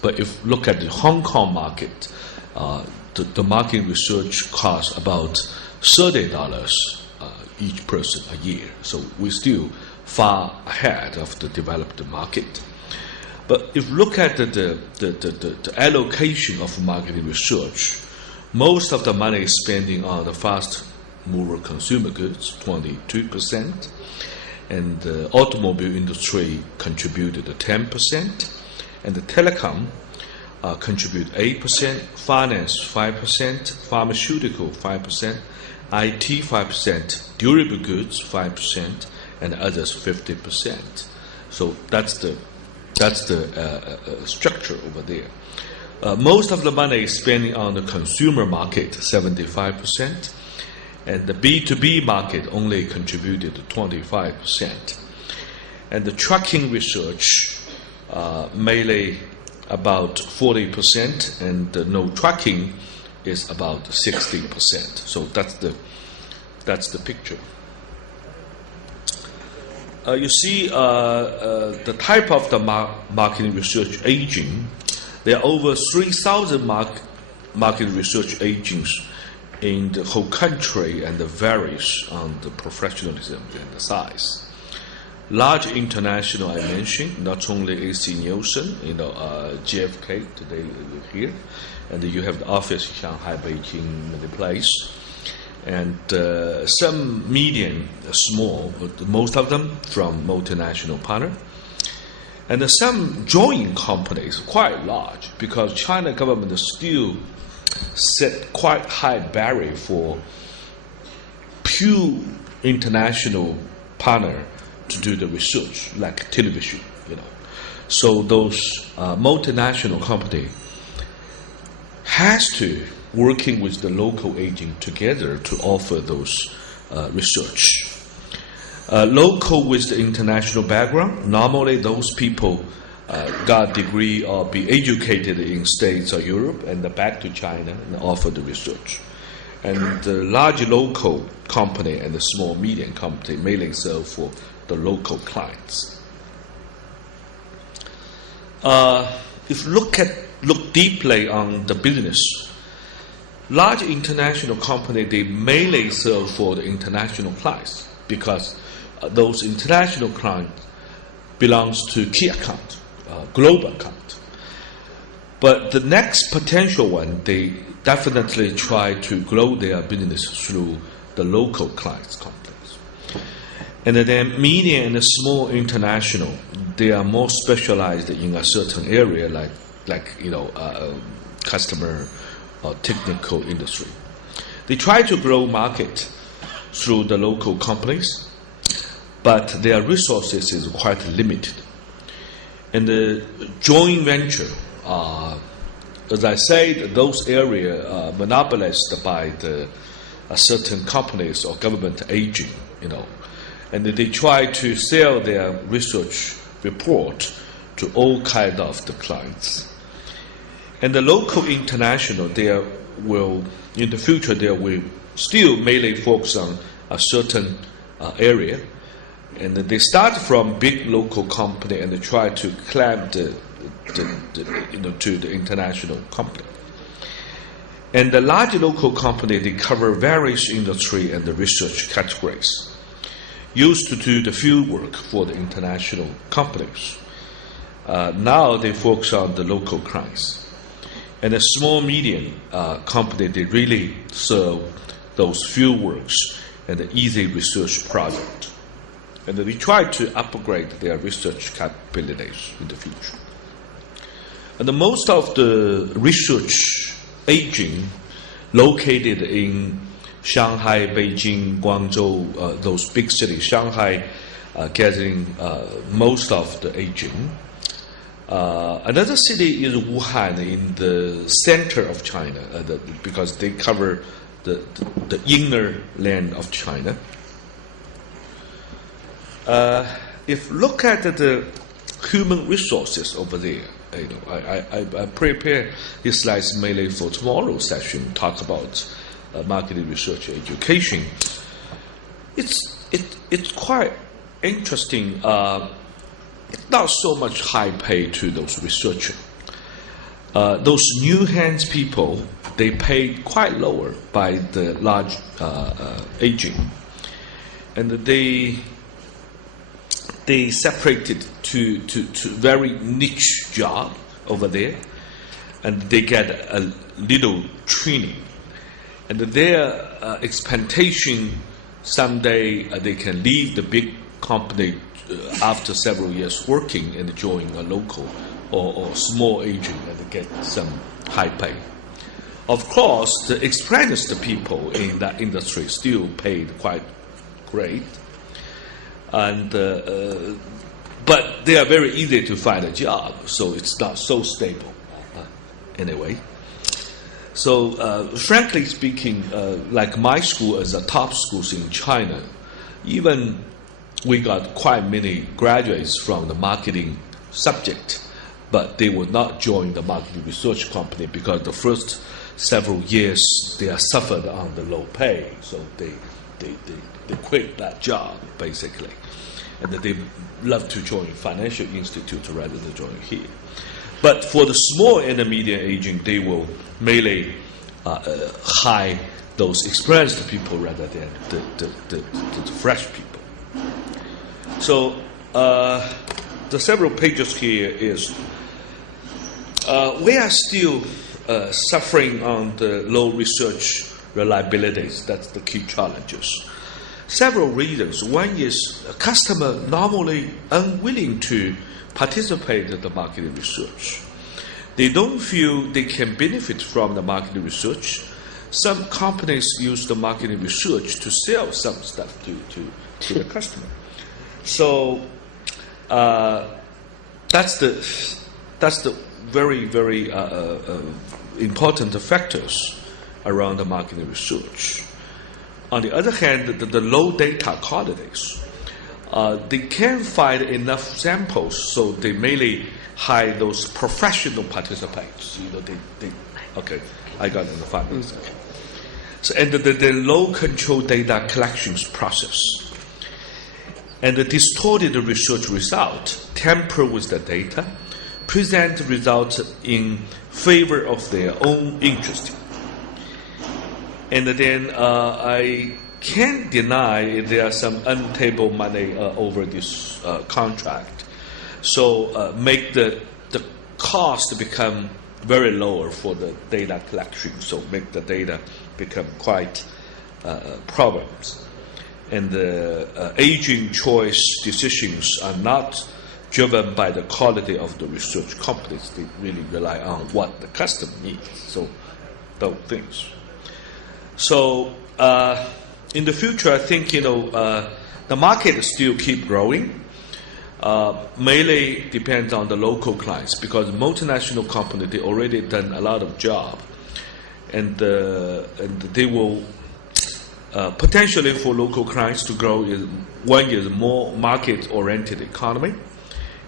But if look at the Hong Kong market, the marketing research costs about $30 each person a year. So we're still far ahead of the developed market. But if you look at the allocation of marketing research, most of the money is spending on the fast mover consumer goods, 22%, and the automobile industry contributed 10%, and the telecom contribute 8%, finance 5%, pharmaceutical 5%, IT 5%, durable goods 5%, and others 50%. So that's the structure over there. Most of the money is spending on the consumer market, 75%, and the B2B market only contributed 25%. And the tracking research, mainly about 40%, and the no tracking is about 60%. So that's the picture. You see the type of the marketing research agent. There are over 3,000 market research agents in the whole country, and it varies on the professionalism and the size. Large international, I mentioned, not only AC Nielsen, GfK today here, and you have the office in Shanghai, Beijing, many places, and some medium, small, most of them from multinational partner. And some joint companies, quite large, because China government still set quite high barrier for pure international partner to do the research, like television, So those multinational company has to working with the local agent together to offer those research. Local with the international background, normally those people got degree or be educated in States or Europe and back to China and offer the research. And the large local company and the small medium company mainly serve for the local clients. If look deeply on the business, large international company, they mainly serve for the international clients because those international clients belongs to key account, global account. But the next potential one, they definitely try to grow their business through the local clients companies. And then medium and small international, they are more specialized in a certain area, like customer or technical industry. They try to grow market through the local companies, but their resources is quite limited. And the joint venture as I said, those areas are monopolized by the certain companies or government agent, and they try to sell their research report to all kind of the clients. And the local international, in the future, they will still mainly focus on a certain area, and they start from big local company and they try to climb to the international company. And the large local company, they cover various industry and the research categories, used to do the field work for the international companies. Now they focus on the local clients. And a small, medium company, they really serve those field works and the easy research project. And they try to upgrade their research capabilities in the future. And most of the research agents located in Shanghai, Beijing, Guangzhou, those big cities, Shanghai getting most of the agent. Another city is Wuhan in the center of China, because they cover the inner land of China. If look at the human resources over there, I prepare these slides mainly for tomorrow's session, talk about marketing research education. It's quite interesting. It's not so much high pay to those researchers. Those new hands people, they pay quite lower by the large agent, and they separated to very niche job over there, and they get a little training, and their expectation someday they can leave the big company after several years working and join a local or small agent and get some high pay. Of course, the experienced people in that industry still paid quite great, and but they are very easy to find a job, so it's not so stable anyway. So frankly speaking, like my school is a top schools in China, even we got quite many graduates from the marketing subject, but they would not join the marketing research company because the first several years they are suffered on the low pay, so they quit that job basically, and they love to join financial institute rather than join here. But for the small and the medium agent, they will mainly hire those experienced people rather than the fresh people. So the several pages here is we are still suffering on the low research reliabilities. That's the key challenges. Several reasons. One is a customer normally unwilling to participate in the marketing research. They don't feel they can benefit from the marketing research. Some companies use the marketing research to sell some stuff to the customer. So that's the very, very important factors around the marketing research. On the other hand, the low data qualities, they can't find enough samples, so they mainly hire those professional participants. Okay, I got it in the 5 minutes. Okay. So, and the low control data collections process, and the distorted research result tamper with the data, present results in favor of their own interest. And then I can't deny there are some untable money over this contract. So make the cost become very lower for the data collection. So make the data become quite problems. And the agent choice decisions are not driven by the quality of the research companies. They really rely on what the customer needs. So those things. So in the future, I think the market still keep growing. mainly depends on the local clients, because multinational company, they already done a lot of job, and they will potentially for local clients to grow one is more market-oriented economy.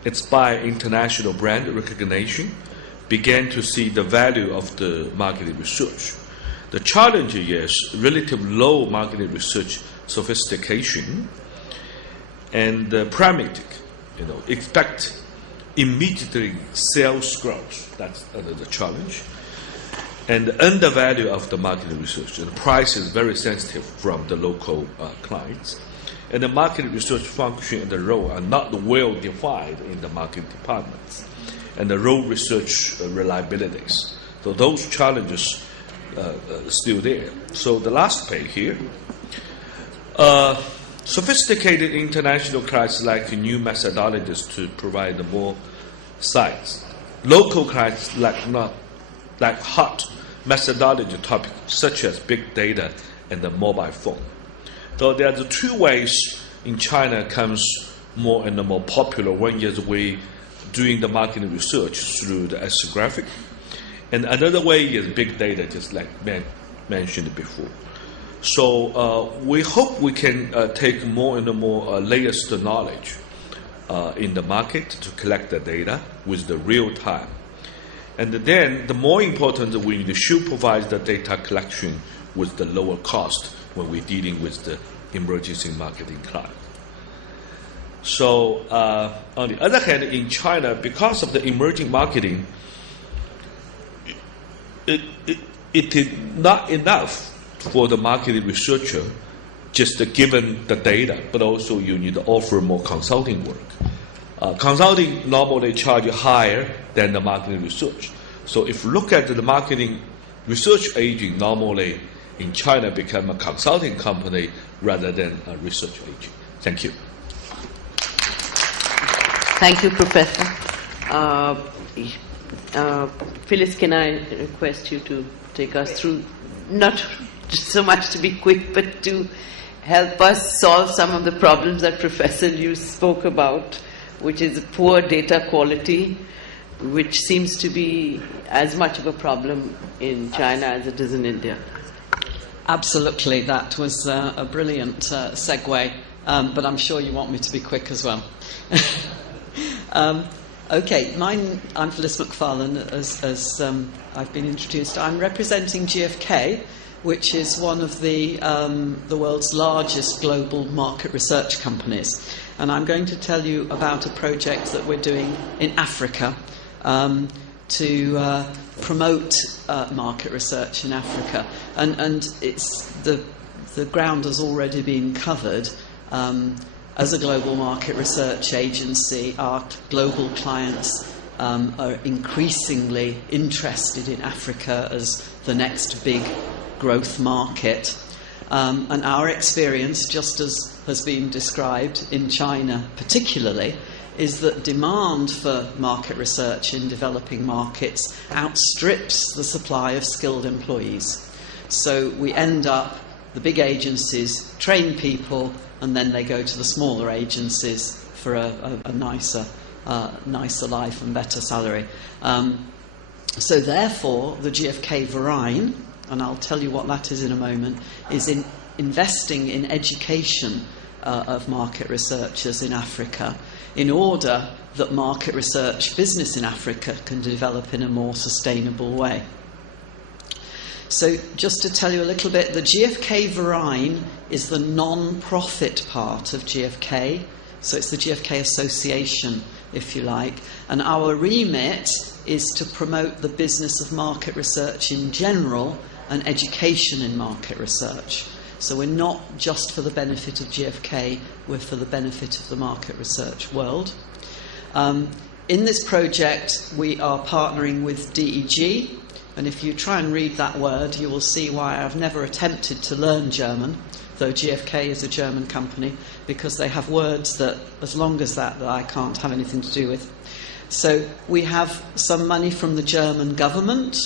It's by international brand recognition, began to see the value of the marketing research. The challenge is relative low marketing research sophistication and pragmatic. Expect immediately sales growth. That's the challenge. And the undervalue of the marketing research. And the price is very sensitive from the local clients. And the market research function and the role are not well defined in the market departments. And the role research reliabilities. So those challenges are still there. So the last page here. Sophisticated international clients like new methodologies to provide more sites. Local clients like hot methodology topics such as big data and the mobile phone. So there are the two ways in China comes more and more popular. One is we doing the marketing research through the ethnographic, and another way is big data, just like mentioned before. So we hope we can take more and more layers of knowledge in the market to collect the data with the real time. And then the more important, we should provide the data collection with the lower cost when we're dealing with the emergency marketing client. So on the other hand, in China, because of the emerging marketing, it is not enough for the marketing researcher just given the data, but also you need to offer more consulting work. Consulting normally charge higher than the marketing research. So if you look at the marketing research agent, normally in China become a consulting company rather than a research agent. Thank you. Thank you, Professor. Phyllis, can I request you to take us through, not just so much to be quick, but to help us solve some of the problems that Professor Liu spoke about, which is poor data quality, which seems to be as much of a problem in China as it is in India. Absolutely, that was a brilliant segue, but I'm sure you want me to be quick as well. Okay, I'm Phyllis McFarlane, as I've been introduced. I'm representing GfK, which is one of the world's largest global market research companies. And I'm going to tell you about a project that we're doing in Africa to promote market research in Africa. And it's the ground has already been covered. As a global market research agency, our global clients are increasingly interested in Africa as the next big growth market. And our experience, just as has been described in China particularly, is that demand for market research in developing markets outstrips the supply of skilled employees. So we end up, the big agencies train people, and then they go to the smaller agencies for a nicer life and better salary. So therefore, the GfK Verein, and I'll tell you what that is in a moment, is investing in education of market researchers in Africa in order that market research business in Africa can develop in a more sustainable way. So just to tell you a little bit, the GfK Verein is the non-profit part of GfK. So it's the GfK Association, if you like. And our remit is to promote the business of market research in general and education in market research. So we're not just for the benefit of GfK, we're for the benefit of the market research world. In this project, we are partnering with DEG. And if you try and read that word, you will see why I've never attempted to learn German, though GfK is a German company, because they have words that, as long as that I can't have anything to do with. So we have some money from the German government,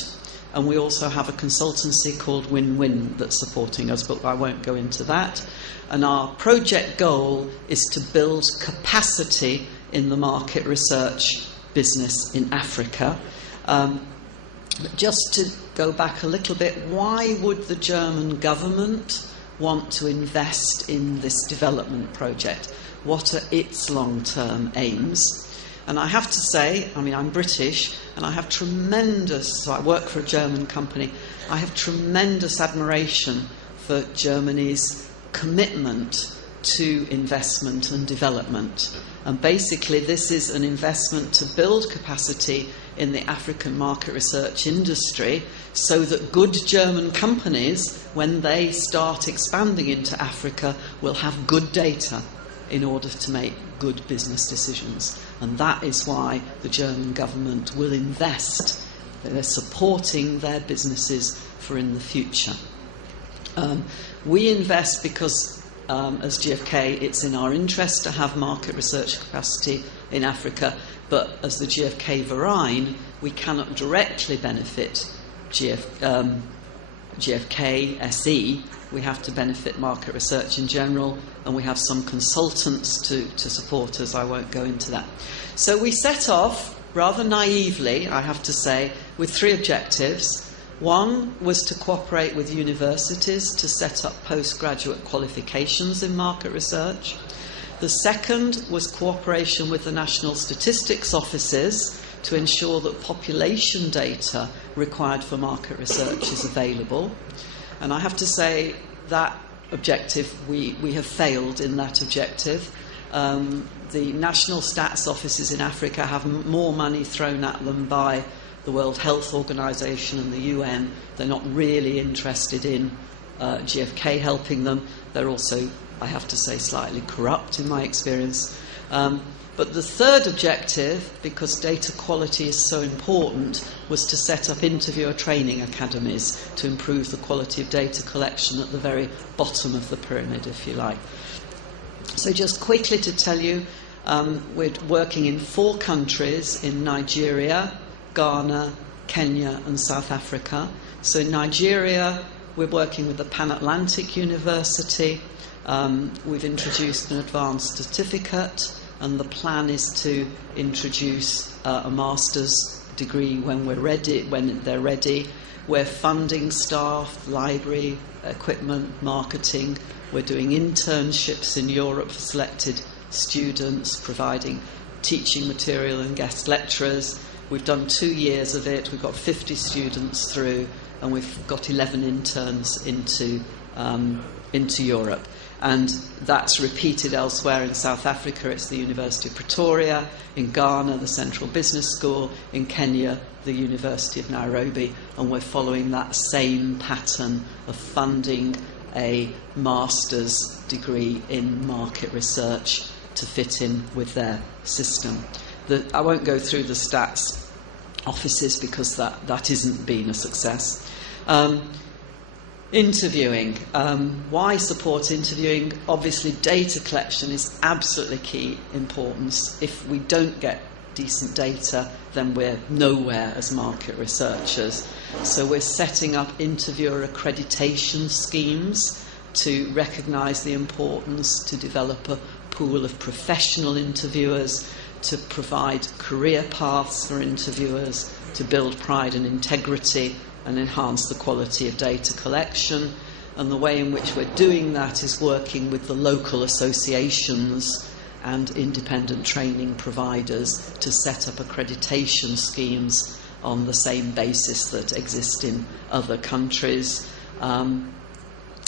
and we also have a consultancy called Win-Win that's supporting us, but I won't go into that. And our project goal is to build capacity in the market research business in Africa. But just to go back a little bit, why would the German government want to invest in this development project? What are its long-term aims? And I have to say, I mean, I'm British, and I have so I work for a German company, I have tremendous admiration for Germany's commitment to investment and development. And basically, this is an investment to build capacity in the African market research industry so that good German companies, when they start expanding into Africa, will have good data in order to make good business decisions. And that is why the German government will invest. They're supporting their businesses for in the future. We invest because, as GFK, it's in our interest to have market research capacity in Africa, but as the GFK Verein, we cannot directly benefit GFK SE. We have to benefit market research in general, and we have some consultants to support us. I won't go into that. So we set off, rather naively, I have to say, with 3 objectives. One was to cooperate with universities to set up postgraduate qualifications in market research. The second was cooperation with the national statistics offices to ensure that population data required for market research is available. And I have to say that objective, we have failed in that objective. The national stats offices in Africa have more money thrown at them by the World Health Organization and the UN. They're not really interested in GFK helping them. They're also, I have to say, slightly corrupt in my experience. But the third objective, because data quality is so important, was to set up interviewer training academies to improve the quality of data collection at the very bottom of the pyramid, if you like. So just quickly to tell you, we're working in 4 countries, in Nigeria, Ghana, Kenya and South Africa. So in Nigeria, we're working with the Pan-Atlantic University. We've introduced an advanced certificate, and the plan is to introduce a master's degree when they're ready. We're funding staff, library, equipment, marketing. We're doing internships in Europe for selected students, providing teaching material and guest lecturers. We've done 2 years of it. We've got 50 students through, and we've got 11 interns into Europe. And that's repeated elsewhere. In South Africa, it's the University of Pretoria. In Ghana, the Central Business School. In Kenya, the University of Nairobi. And we're following that same pattern of funding a master's degree in market research to fit in with their system. I won't go through the stats offices because that isn't been a success. Interviewing. Why support interviewing? Obviously, data collection is absolutely key importance. If we don't get decent data, then we're nowhere as market researchers. So we're setting up interviewer accreditation schemes to recognise the importance, to develop a pool of professional interviewers, to provide career paths for interviewers, to build pride and integrity and enhance the quality of data collection. And the way in which we're doing that is working with the local associations and independent training providers to set up accreditation schemes on the same basis that exist in other countries.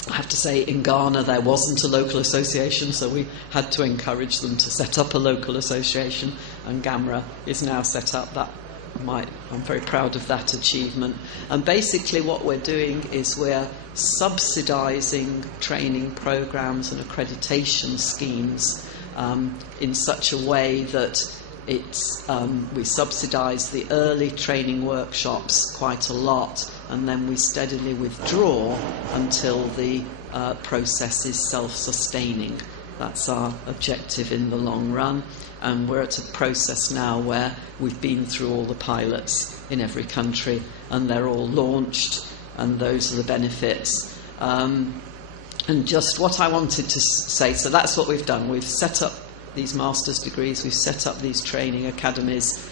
I have to say, in Ghana there wasn't a local association, so we had to encourage them to set up a local association, and GAMRA is now set up. I'm very proud of that achievement. And basically what we're doing is we're subsidising training programmes and accreditation schemes in such a way that we subsidise the early training workshops quite a lot, and then we steadily withdraw until the process is self-sustaining. That's our objective in the long run. And we're at a process now where we've been through all the pilots in every country, and they're all launched, and those are the benefits. And just what I wanted to say, so that's what we've done. We've set up these master's degrees. We've set up these training academies.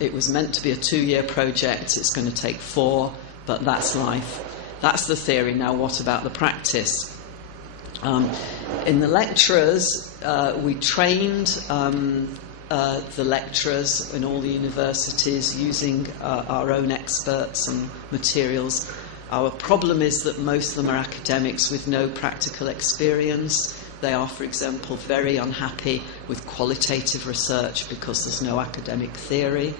It was meant to be a 2-year project. It's going to take 4, but that's life. That's the theory. Now, what about the practice? In the lecturers, we trained the lecturers in all the universities using our own experts and materials. Our problem is that most of them are academics with no practical experience. They are, for example, very unhappy with qualitative research because there's no academic theory.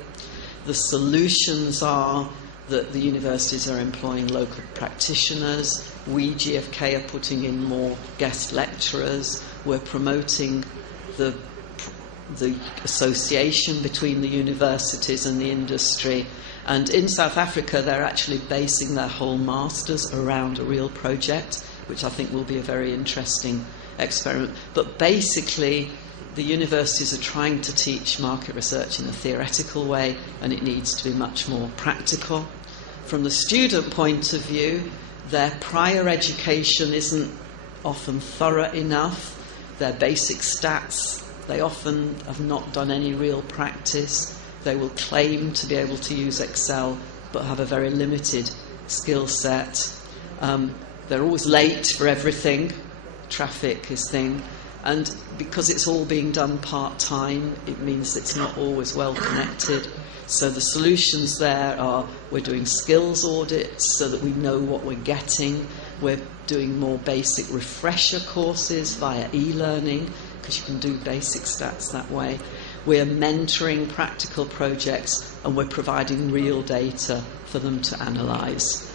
The solutions are that the universities are employing local practitioners. We, GfK, are putting in more guest lecturers. We're promoting the association between the universities and the industry. And in South Africa, they're actually basing their whole masters around a real project, which I think will be a very interesting experiment. But basically, the universities are trying to teach market research in a theoretical way, and it needs to be much more practical. From the student point of view, their prior education isn't often thorough enough. Their basic stats, they often have not done any real practice. They will claim to be able to use Excel, but have a very limited skill set. They're always late for everything. Traffic is thing. And because it's all being done part-time, it means it's not always well connected. So the solutions there are, we're doing skills audits so that we know what we're getting. We're doing more basic refresher courses via e-learning, because you can do basic stats that way. We're mentoring practical projects, and we're providing real data for them to analyse.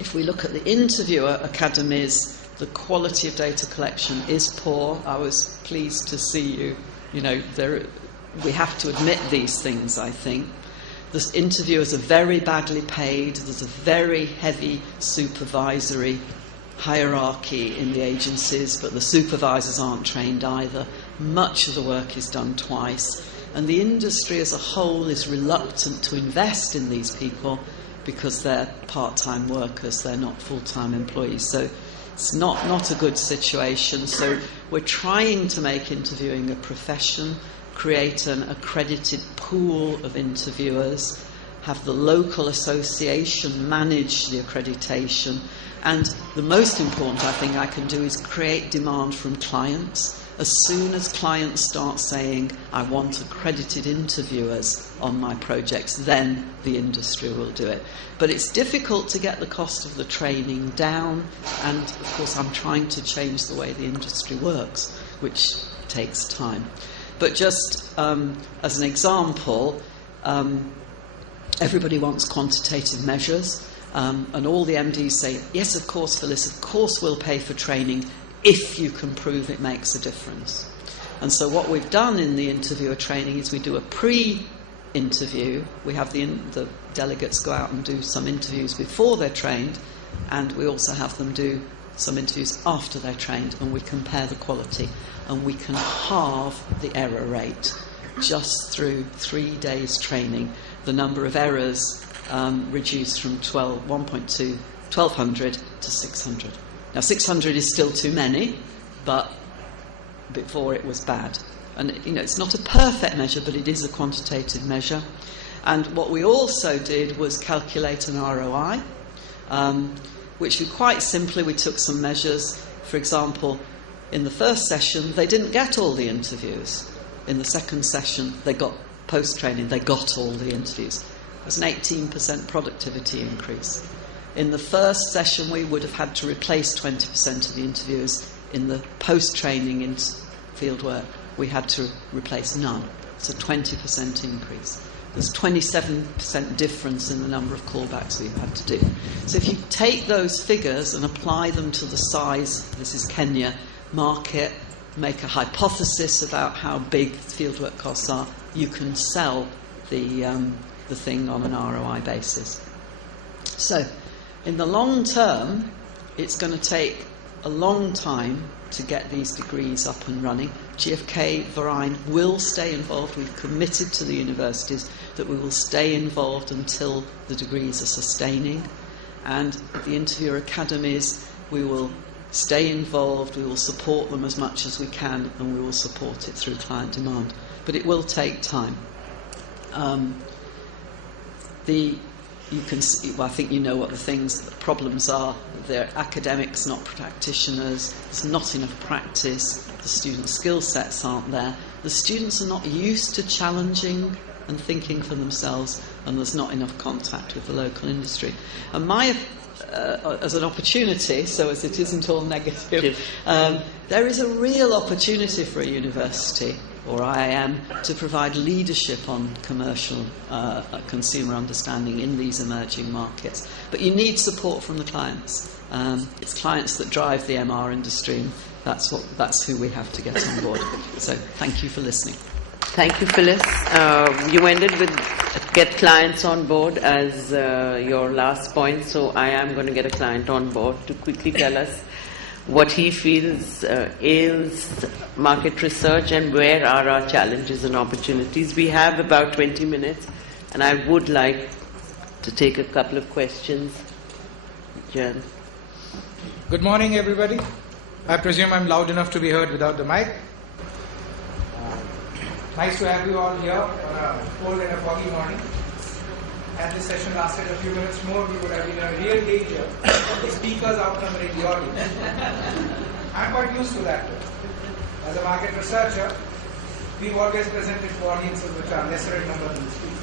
If we look at the interviewer academies, the quality of data collection is poor. I was pleased to see we have to admit these things, I think. The interviewers are very badly paid. There's a very heavy supervisory hierarchy in the agencies, but the supervisors aren't trained either. Much of the work is done twice, and the industry as a whole is reluctant to invest in these people because they're part-time workers, they're not full-time employees. So it's not a good situation. So we're trying to make interviewing a profession, create an accredited pool of interviewers, have the local association manage the accreditation, and the most important thing I can do is create demand from clients. As soon as clients start saying, I want accredited interviewers on my projects, then the industry will do it. But it's difficult to get the cost of the training down, and of course I'm trying to change the way the industry works, which takes time. But just as an example, everybody wants quantitative measures, and all the MDs say, yes, of course, Phyllis, of course we'll pay for training if you can prove it makes a difference. And so what we've done in the interviewer training is we do a pre-interview. We have the delegates go out and do some interviews before they're trained, and we also have them do some interviews after they're trained, and we compare the quality, and we can halve the error rate just through 3 days training. The number of errors reduced from 1,200 to 600. Now 600 is still too many, but before it was bad. And it's not a perfect measure, but it is a quantitative measure. And what we also did was calculate an ROI, which we quite simply, we took some measures. For example, in the first session, they didn't get all the interviews. In the second session, they got post-training, they got all the interviews. It was an 18% productivity increase. In the first session, we would have had to replace 20% of the interviews. In the post-training in fieldwork, we had to replace none. It's a 20% increase. There's 27% difference in the number of callbacks we've had to do. So if you take those figures and apply them to the size, this is Kenya, market, make a hypothesis about how big fieldwork costs are, you can sell the thing on an ROI basis. So in the long term, it's going to take a long time to get these degrees up and running. GfK Verein will stay involved. We've committed to the universities that we will stay involved until the degrees are sustaining. And at the interviewer academies, we will stay involved, we will support them as much as we can, and we will support it through client demand. But it will take time. You can see, well, I think you know what the problems are. They're academics, not practitioners. There's not enough practice. The student skill sets aren't there. The students are not used to challenging and thinking for themselves, and there's not enough contact with the local industry. And as an opportunity, so as it isn't all negative, there is a real opportunity for a university or IIM to provide leadership on commercial consumer understanding in these emerging markets. But you need support from the clients. It's clients that drive the MR industry, and that's who we have to get on board. So thank you for listening. Thank you, Phyllis. You ended with get clients on board as your last point, so I am going to get a client on board to quickly tell us what he feels ails market research and where are our challenges and opportunities. We have about 20 minutes, and I would like to take a couple of questions. Jan. Good morning, everybody. I presume I'm loud enough to be heard without the mic. Nice to have you all here on a cold and a foggy morning. Had this session lasted a few minutes more, we would have been in a real danger of the speakers outnumbering the audience. I'm quite used to that. As a market researcher, we've always presented to audiences which are lesser in number than the speakers.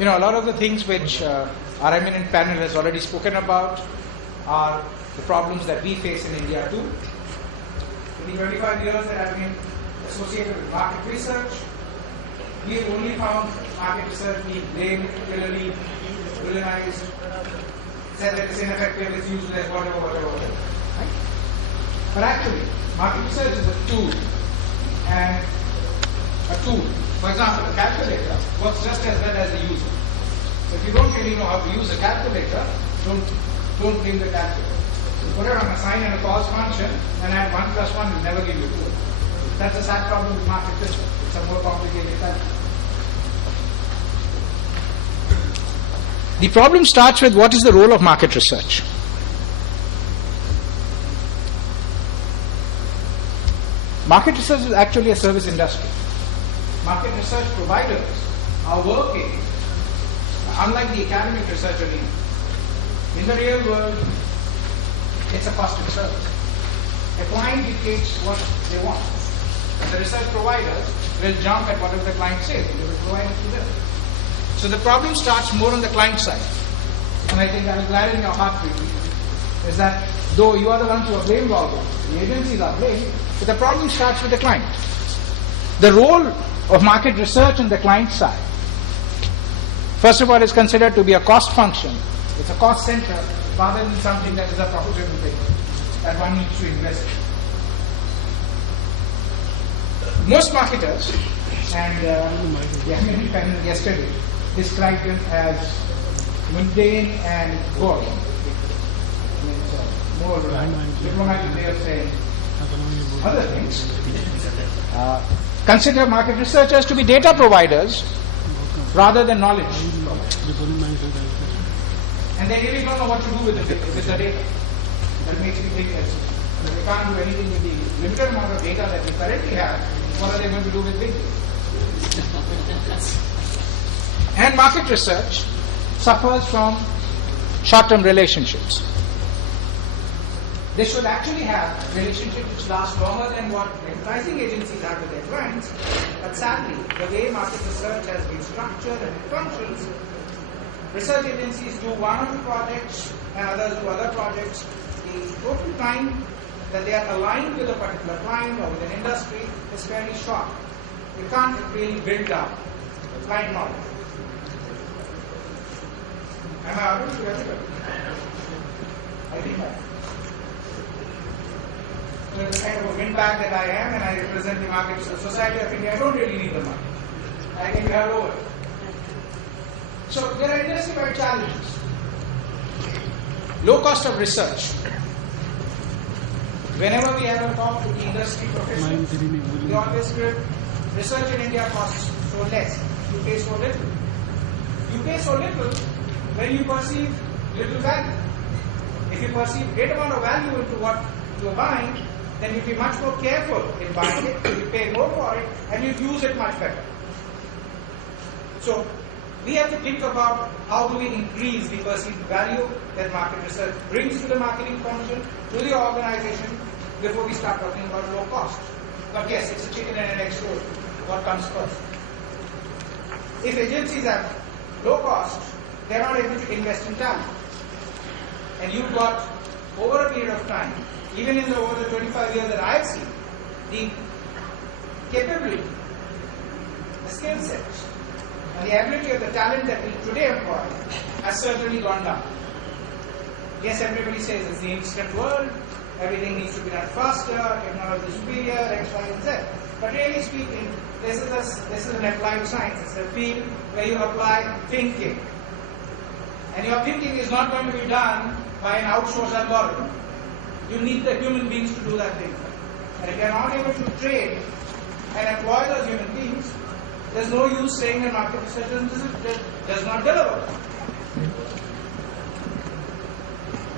A lot of the things which our eminent panel has already spoken about are the problems that we face in India too. In the 25 years that I've been associated with market research, we have only found market research being blamed, clearly villainized, said that it's ineffective, it's useless, whatever. Right? But actually, market research is a tool. And a tool, for example, a calculator works just as well as the user. So if you don't really know how to use a calculator, don't blame the calculator. So put it on a sine and a cos function and add 1 plus 1 will never give you 2. That's a sad problem with market research. It's a more complicated calculation. The problem starts with what is the role of market research. Market research is actually a service industry. Market research providers are working, unlike the academic research arena. In the real world, it's a cost of service. A client dictates what they want, and the research providers will jump at whatever the client says, and they will provide it to them. So the problem starts more on the client side. And I think that will gladden your heart really, is that though you are the ones who are blamed all this, the agencies are blamed, but the problem starts with the client. The role of market research on the client side, first of all, is considered to be a cost function. It's a cost center rather than something that is a profitable thing that one needs to invest in. Most marketers, and the eminent panel yesterday described them as mundane and boring. It's a more diplomatic way of saying other things. Consider market researchers to be data providers rather than knowledge. And they really don't know what to do with the data. That makes me think that if they can't do anything with the limited amount of data that we currently have, what are they going to do with big data? And market research suffers from short-term relationships. They should actually have relationships which last longer than what advertising agencies have with their clients. But sadly, the way market research has been structured and it functions, research agencies do one or two projects and others do other projects. The total time that they are aligned with a particular client or with an industry is fairly short. You can't really build up client knowledge. Am I audible to everybody? I think that. So the kind of a windbag that I am, and I represent the market society of India, I don't really need the money. I can have over. So there are industry-wide challenges. Low cost of research. Whenever we have a talk with the industry professionals, we always script research in India costs so less. You pay so little. You pay so little when you perceive little value. If you perceive great amount of value into what you are buying, then you'll be much more careful in buying it, you pay more for it, and you use it much better. So, we have to think about how do we increase the perceived value that market research brings to the marketing function, to the organization, before we start talking about low cost. But yes, it's a chicken and an egg story. What comes first? If agencies have low cost, they're not able to invest in talent. And you've got, over a period of time, even in over the 25 years that I've seen, the capability, the skill sets, and the ability of the talent that we today employ has certainly gone down. Yes, everybody says it's the instant world, everything needs to be done faster, technology is superior, X, Y, and Z. But really speaking, this is an applied science. It's a field where you apply thinking. And your thinking is not going to be done by an outsourced algorithm. You need the human beings to do that thing. And if you're not able to train and employ those human beings, there's no use saying that market research does not deliver.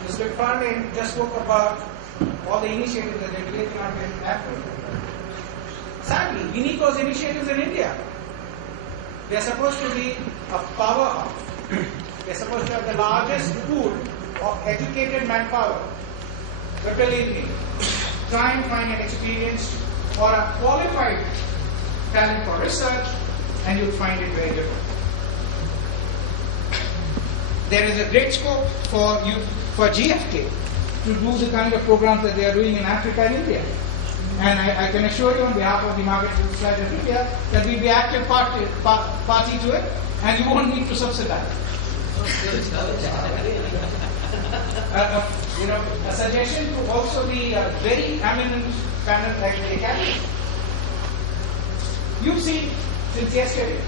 Mr. Farley just spoke about all the initiatives that they're taking out in Africa. Sadly, we need those initiatives in India. They're supposed to be a powerhouse. They're supposed to have the largest pool of educated manpower. But believe me, try and find an experienced or a qualified talent for research, and you'll find it very difficult. There is a great scope for GFK to do the kind of programs that they are doing in Africa and India. And I can assure you on behalf of the Market Research of India that we'll be active party to it, and you won't need to subsidize. A suggestion to also be a very eminent panel like the Academy. You've seen since yesterday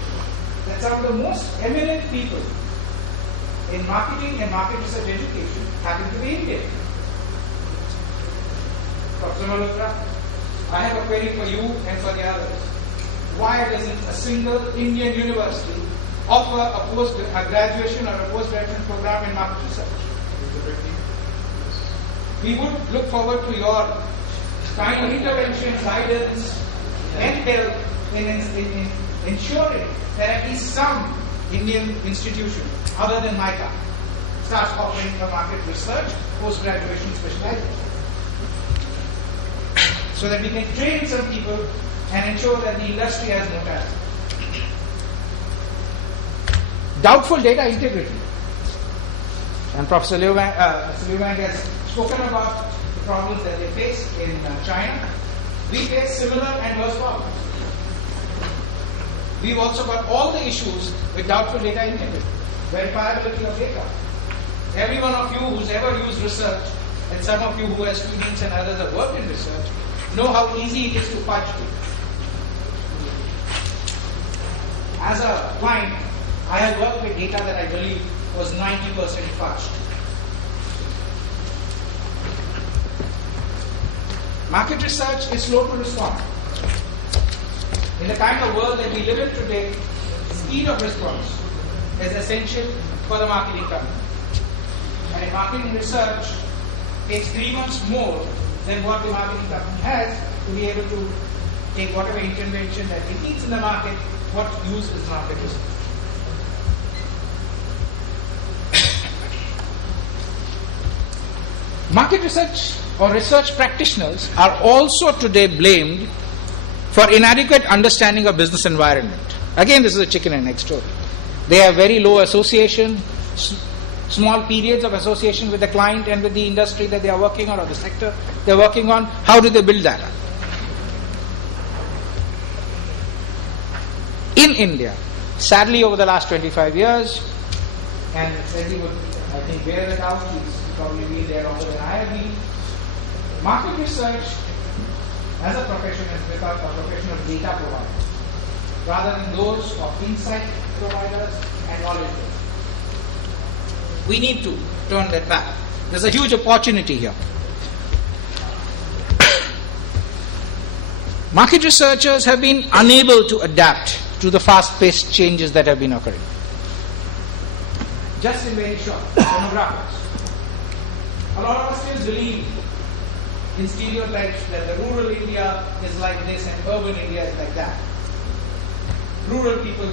that some of the most eminent people in marketing and market research education happen to be Indian. Dr. Malhotra, I have a query for you and for the others. Why doesn't a single Indian university offer a graduation or a post-graduate program in market research? We would look forward to your kind of intervention, guidance, and help in ensuring that at least some Indian institution, other than MICA, starts offering a market research post-graduation specialization. So that we can train some people and ensure that the industry has no talent. Doubtful data integrity. And Professor Liu Wang has spoken about the problems that they face in China. We face similar and worse problems. We've also got all the issues with doubtful data integrity, verifiability of data. Every one of you who's ever used research, and some of you who as students and others have worked in research, know how easy it is to fudge data. As a client, I have worked with data that I believe was 90% fudged. Market research is slow to respond. In the kind of world that we live in today, speed of response is essential for the marketing company. And in marketing research, takes 3 months more than what the marketing company has to be able to take whatever intervention that it needs in the market, what use is market research. Market research or research practitioners are also today blamed for inadequate understanding of business environment. Again, this is a chicken and egg story. They have very low association, small periods of association with the client and with the industry that they are working on or the sector they are working on. How do they build that up? In India, sadly over the last 25 years, and Reddy would, I think, bear it out, he's probably been there longer than I have been, market research as a profession has become a profession of data providers, rather than those of insight providers and knowledge providers. We need to turn that back. There's a huge opportunity here. Market researchers have been unable to adapt to the fast-paced changes that have been occurring. Just in very short, demographics. A lot of us still believe in stereotypes that the rural India is like this and urban India is like that. Rural people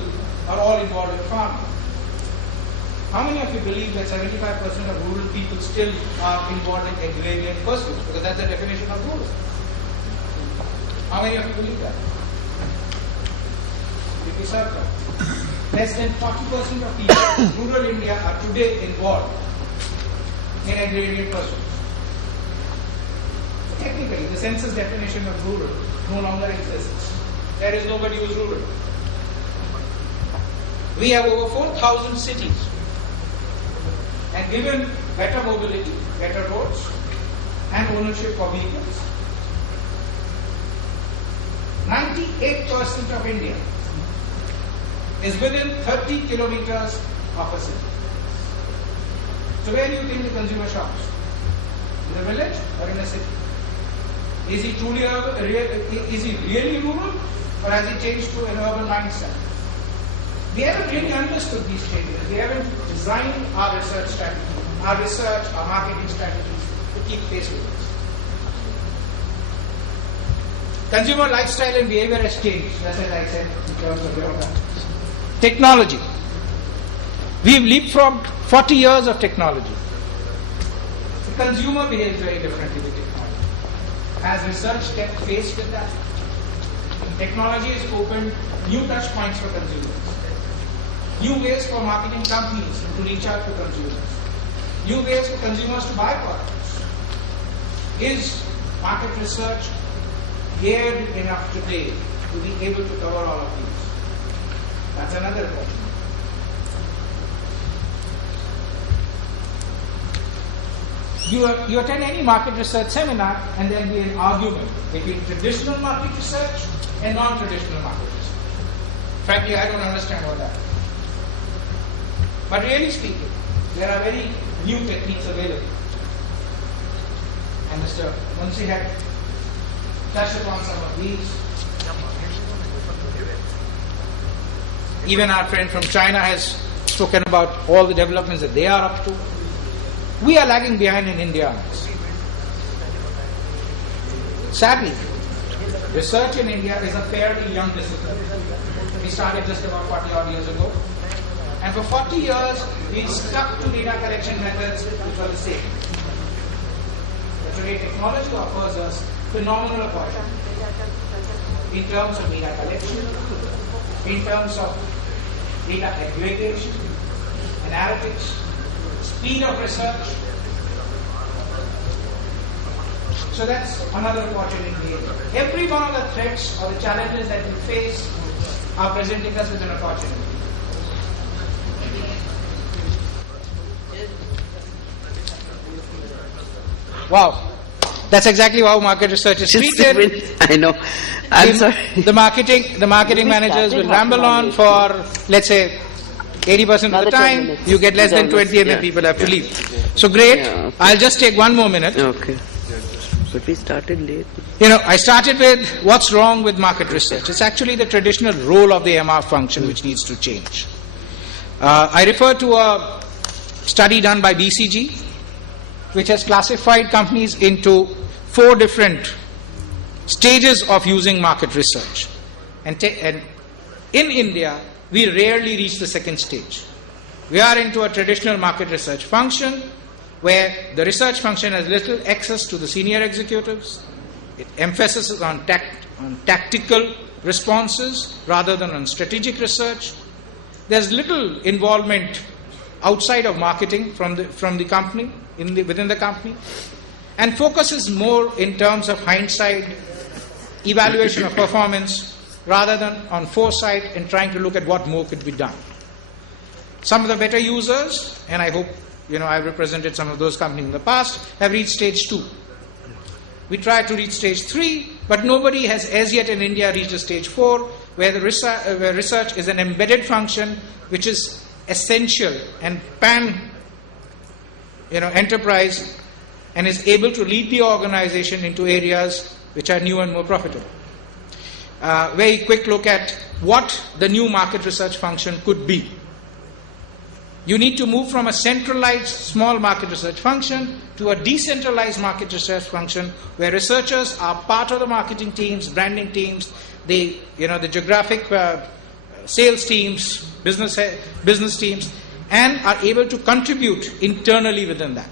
are all involved in farming. How many of you believe that 75% of rural people still are involved in agrarian pursuits? Because that's the definition of rural. How many of you believe that? If we circle, less than 40% of people in rural India are today involved in agrarian pursuits. Technically, the census definition of rural no longer exists. There is nobody who is rural. We have over 4,000 cities. And given better mobility, better roads, and ownership of vehicles, 98% of India is within 30 kilometers of a city. So where do you think the consumer shops? In a village or in a city? Is he truly urban, is he really rural, or has he changed to an urban mindset? We haven't really understood these changes. We haven't designed our research strategy, our marketing strategies to keep pace with this. Consumer lifestyle and behavior has changed, just as I said, in terms of demographics. Technology. We've leapfrogged 40 years of technology. The consumer behaves very differently with technology. Has research kept pace with that? Technology has opened new touch points for consumers. New ways for marketing companies to reach out to consumers. New ways for consumers to buy products. Is market research geared enough today to be able to cover all of these? That's another question. You attend any market research seminar and there will be an argument between traditional market research and non-traditional market research. Frankly, I don't understand all that. But really speaking, there are very new techniques available. And Mr. Munshi had touched upon some of these. Even our friend from China has spoken about all the developments that they are up to. We are lagging behind in India on this. Sadly, research in India is a fairly young discipline. We started just about 40 odd years ago. And for 40 years, we stuck to data collection methods which were the same. But today, technology offers us phenomenal opportunities in terms of data collection, in terms of data aggregation, analytics, speed of research. So that's another opportunity. Every one of the threats or the challenges that we face are presenting us with an opportunity. Wow, that's exactly how market research is treated. I know. I'm sorry. The marketing managers will ramble on for, let's say, 80% of the time. You get less than 20 and then people have to leave. So great. Yeah, okay. I'll just take one more minute. Okay. But we started late. I started with what's wrong with market research. It's actually the traditional role of the MR function which needs to change. I refer to a study done by BCG, which has classified companies into 4 different stages of using market research. And in India, we rarely reach the second stage. We are into a traditional market research function where the research function has little access to the senior executives. It emphasizes on tactical responses rather than on strategic research. There's little involvement outside of marketing from the company, within the company, and focuses more in terms of hindsight, evaluation of performance, rather than on foresight and trying to look at what more could be done. Some of the better users, and I hope I've represented some of those companies in the past, have reached stage 2. We tried to reach stage 3, but nobody has as yet in India reached a stage 4, where where research is an embedded function which is essential and enterprise, and is able to lead the organization into areas which are new and more profitable. very quick look at what the new market research function could be. You need to move from a centralized small market research function to a decentralized market research function where researchers are part of the marketing teams, branding teams, the geographic sales teams, business teams, and are able to contribute internally within that.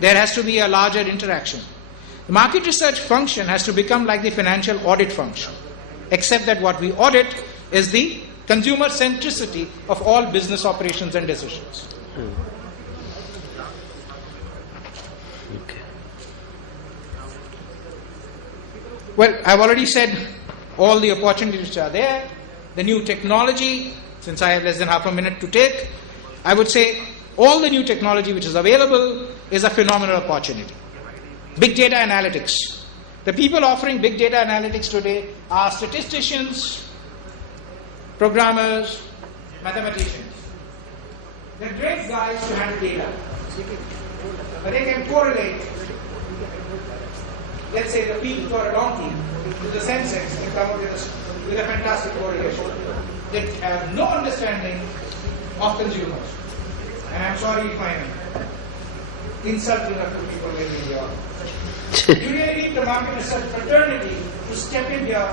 There has to be a larger interaction. The market research function has to become like the financial audit function, except that what we audit is the consumer centricity of all business operations and decisions. Okay. Well, I've already said all the opportunities which are there. The new technology, since I have less than half a minute to take, I would say all the new technology which is available is a phenomenal opportunity. Big data analytics. The people offering big data analytics today are statisticians, programmers, mathematicians. They're great guys to handle data, but they can correlate, let's say, the peak for a donkey to the Sensex and come up with a fantastic correlation. They have no understanding of consumers. And I'm sorry if I'm insulting a few people maybe here. You really need the market research fraternity to step in here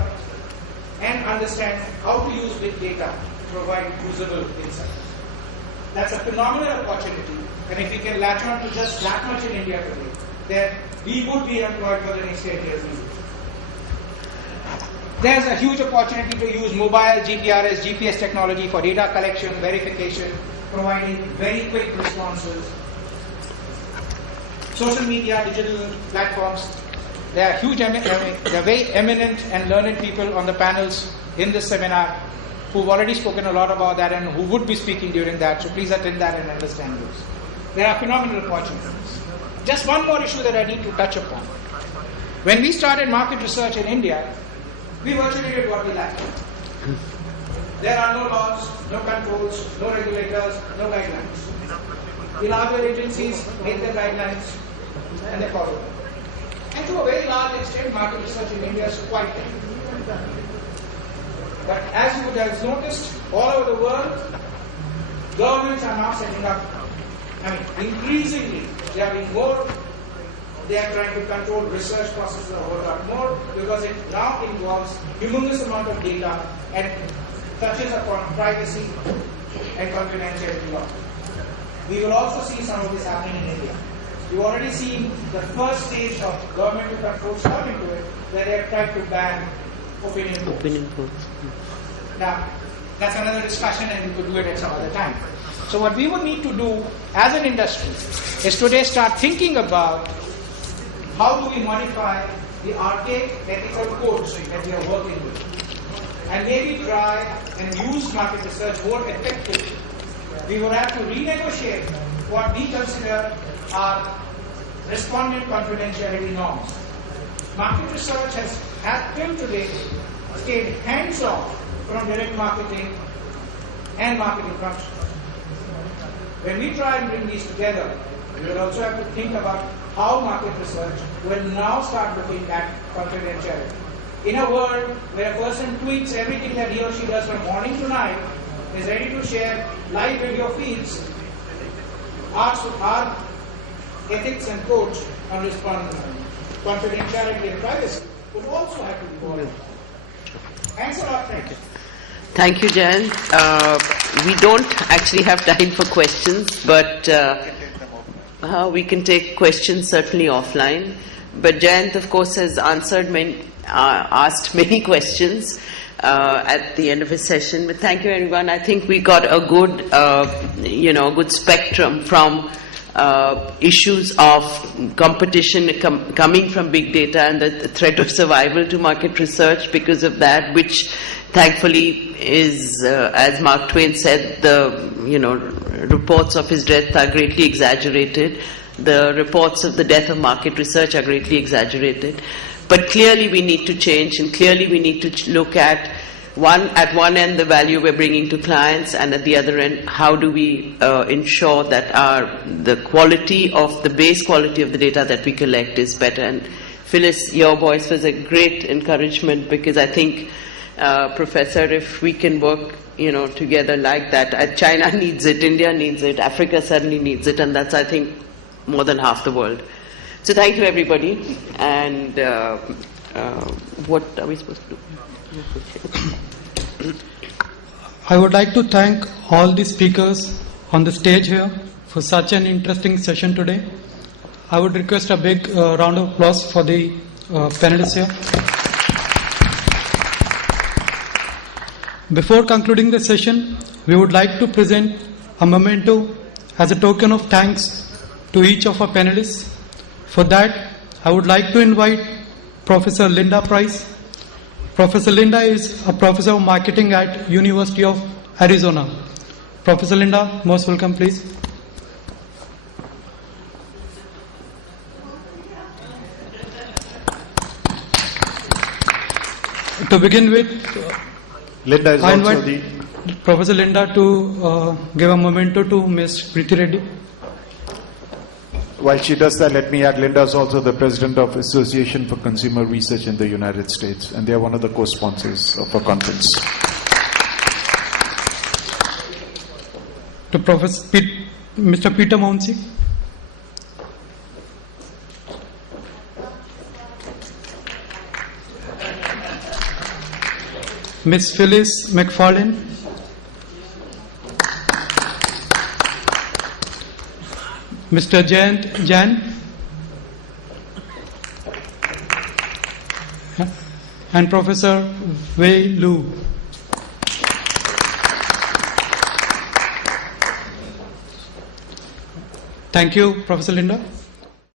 and understand how to use big data to provide usable insights. That's a phenomenal opportunity, and if we can latch on to just that much in India today, then we would be employed for the next 10 years. There's a huge opportunity to use mobile GPRS, GPS technology for data collection, verification, providing very quick responses. Social media, digital platforms. There are huge, there are very eminent and learned people on the panels in this seminar who've already spoken a lot about that and who would be speaking during that. So please attend that and understand this. There are phenomenal opportunities. Just one more issue that I need to touch upon. When we started market research in India, we virtually did what we liked. There are no laws, no controls, no regulators, no guidelines. The larger agencies make their guidelines and they follow them. And to a very large extent, market research in India is quite technical. But as you would have noticed, all over the world, governments are now setting up, increasingly, they are being more, they are trying to control research processes a whole lot more because it now involves humongous amount of data and touches upon privacy and confidentiality law. We will also see some of this happening in India. You've already seen the first stage of governmental controls coming to it, where they have tried to ban opinion polls. Now, that's another discussion and we could do it at some other time. So what we would need to do as an industry is today start thinking about how do we modify the archaic ethical codes that we are working with, and maybe try and use market research more effectively. We would have to renegotiate what we consider are respondent confidentiality norms. Market research has till today stayed hands-off from direct marketing and marketing functions. When we try and bring these together, we will also have to think about how market research will now start looking at confidentiality. In a world where a person tweets everything that he or she does from morning to night, is ready to share live video feeds, our ethics and codes on confidentiality and privacy would also have to be followed. Thanks a lot, friends. Thank you, Jan. We don't actually have time for questions, but we can take questions certainly offline. But Jayant, of course, has asked many questions at the end of his session. But thank you, everyone. I think we got a good, good spectrum from issues of competition coming from big data and the threat of survival to market research because of that, which thankfully is, as Mark Twain said, the reports of his death are greatly exaggerated. The reports of the death of market research are greatly exaggerated. But clearly we need to change, and clearly we need to look at one end the value we're bringing to clients, and at the other end how do we ensure that the quality of the base quality of the data that we collect is better. And Phyllis, your voice was a great encouragement, because I think Professor, if we can work, together like that. China needs it, India needs it, Africa certainly needs it, and that's, I think, more than half the world. So thank you, everybody. And what are we supposed to do? I would like to thank all the speakers on the stage here for such an interesting session today. I would request a big round of applause for the panelists here. Before concluding the session, we would like to present a memento as a token of thanks to each of our panelists. For that, I would like to invite Professor Linda Price. Professor Linda is a professor of marketing at University of Arizona. Professor Linda, most welcome, please. To begin with, Linda is I also invite Professor Linda to give a memento to Ms. Preeti Reddy. While she does that, let me add, Linda is also the president of Association for Consumer Research in the United States, and they are one of the co-sponsors of our conference. To Mr. Peter Mouncy. Ms. Phyllis McFarlane. Mr. Jan and Professor Wei Lu. Thank you, Professor Linda.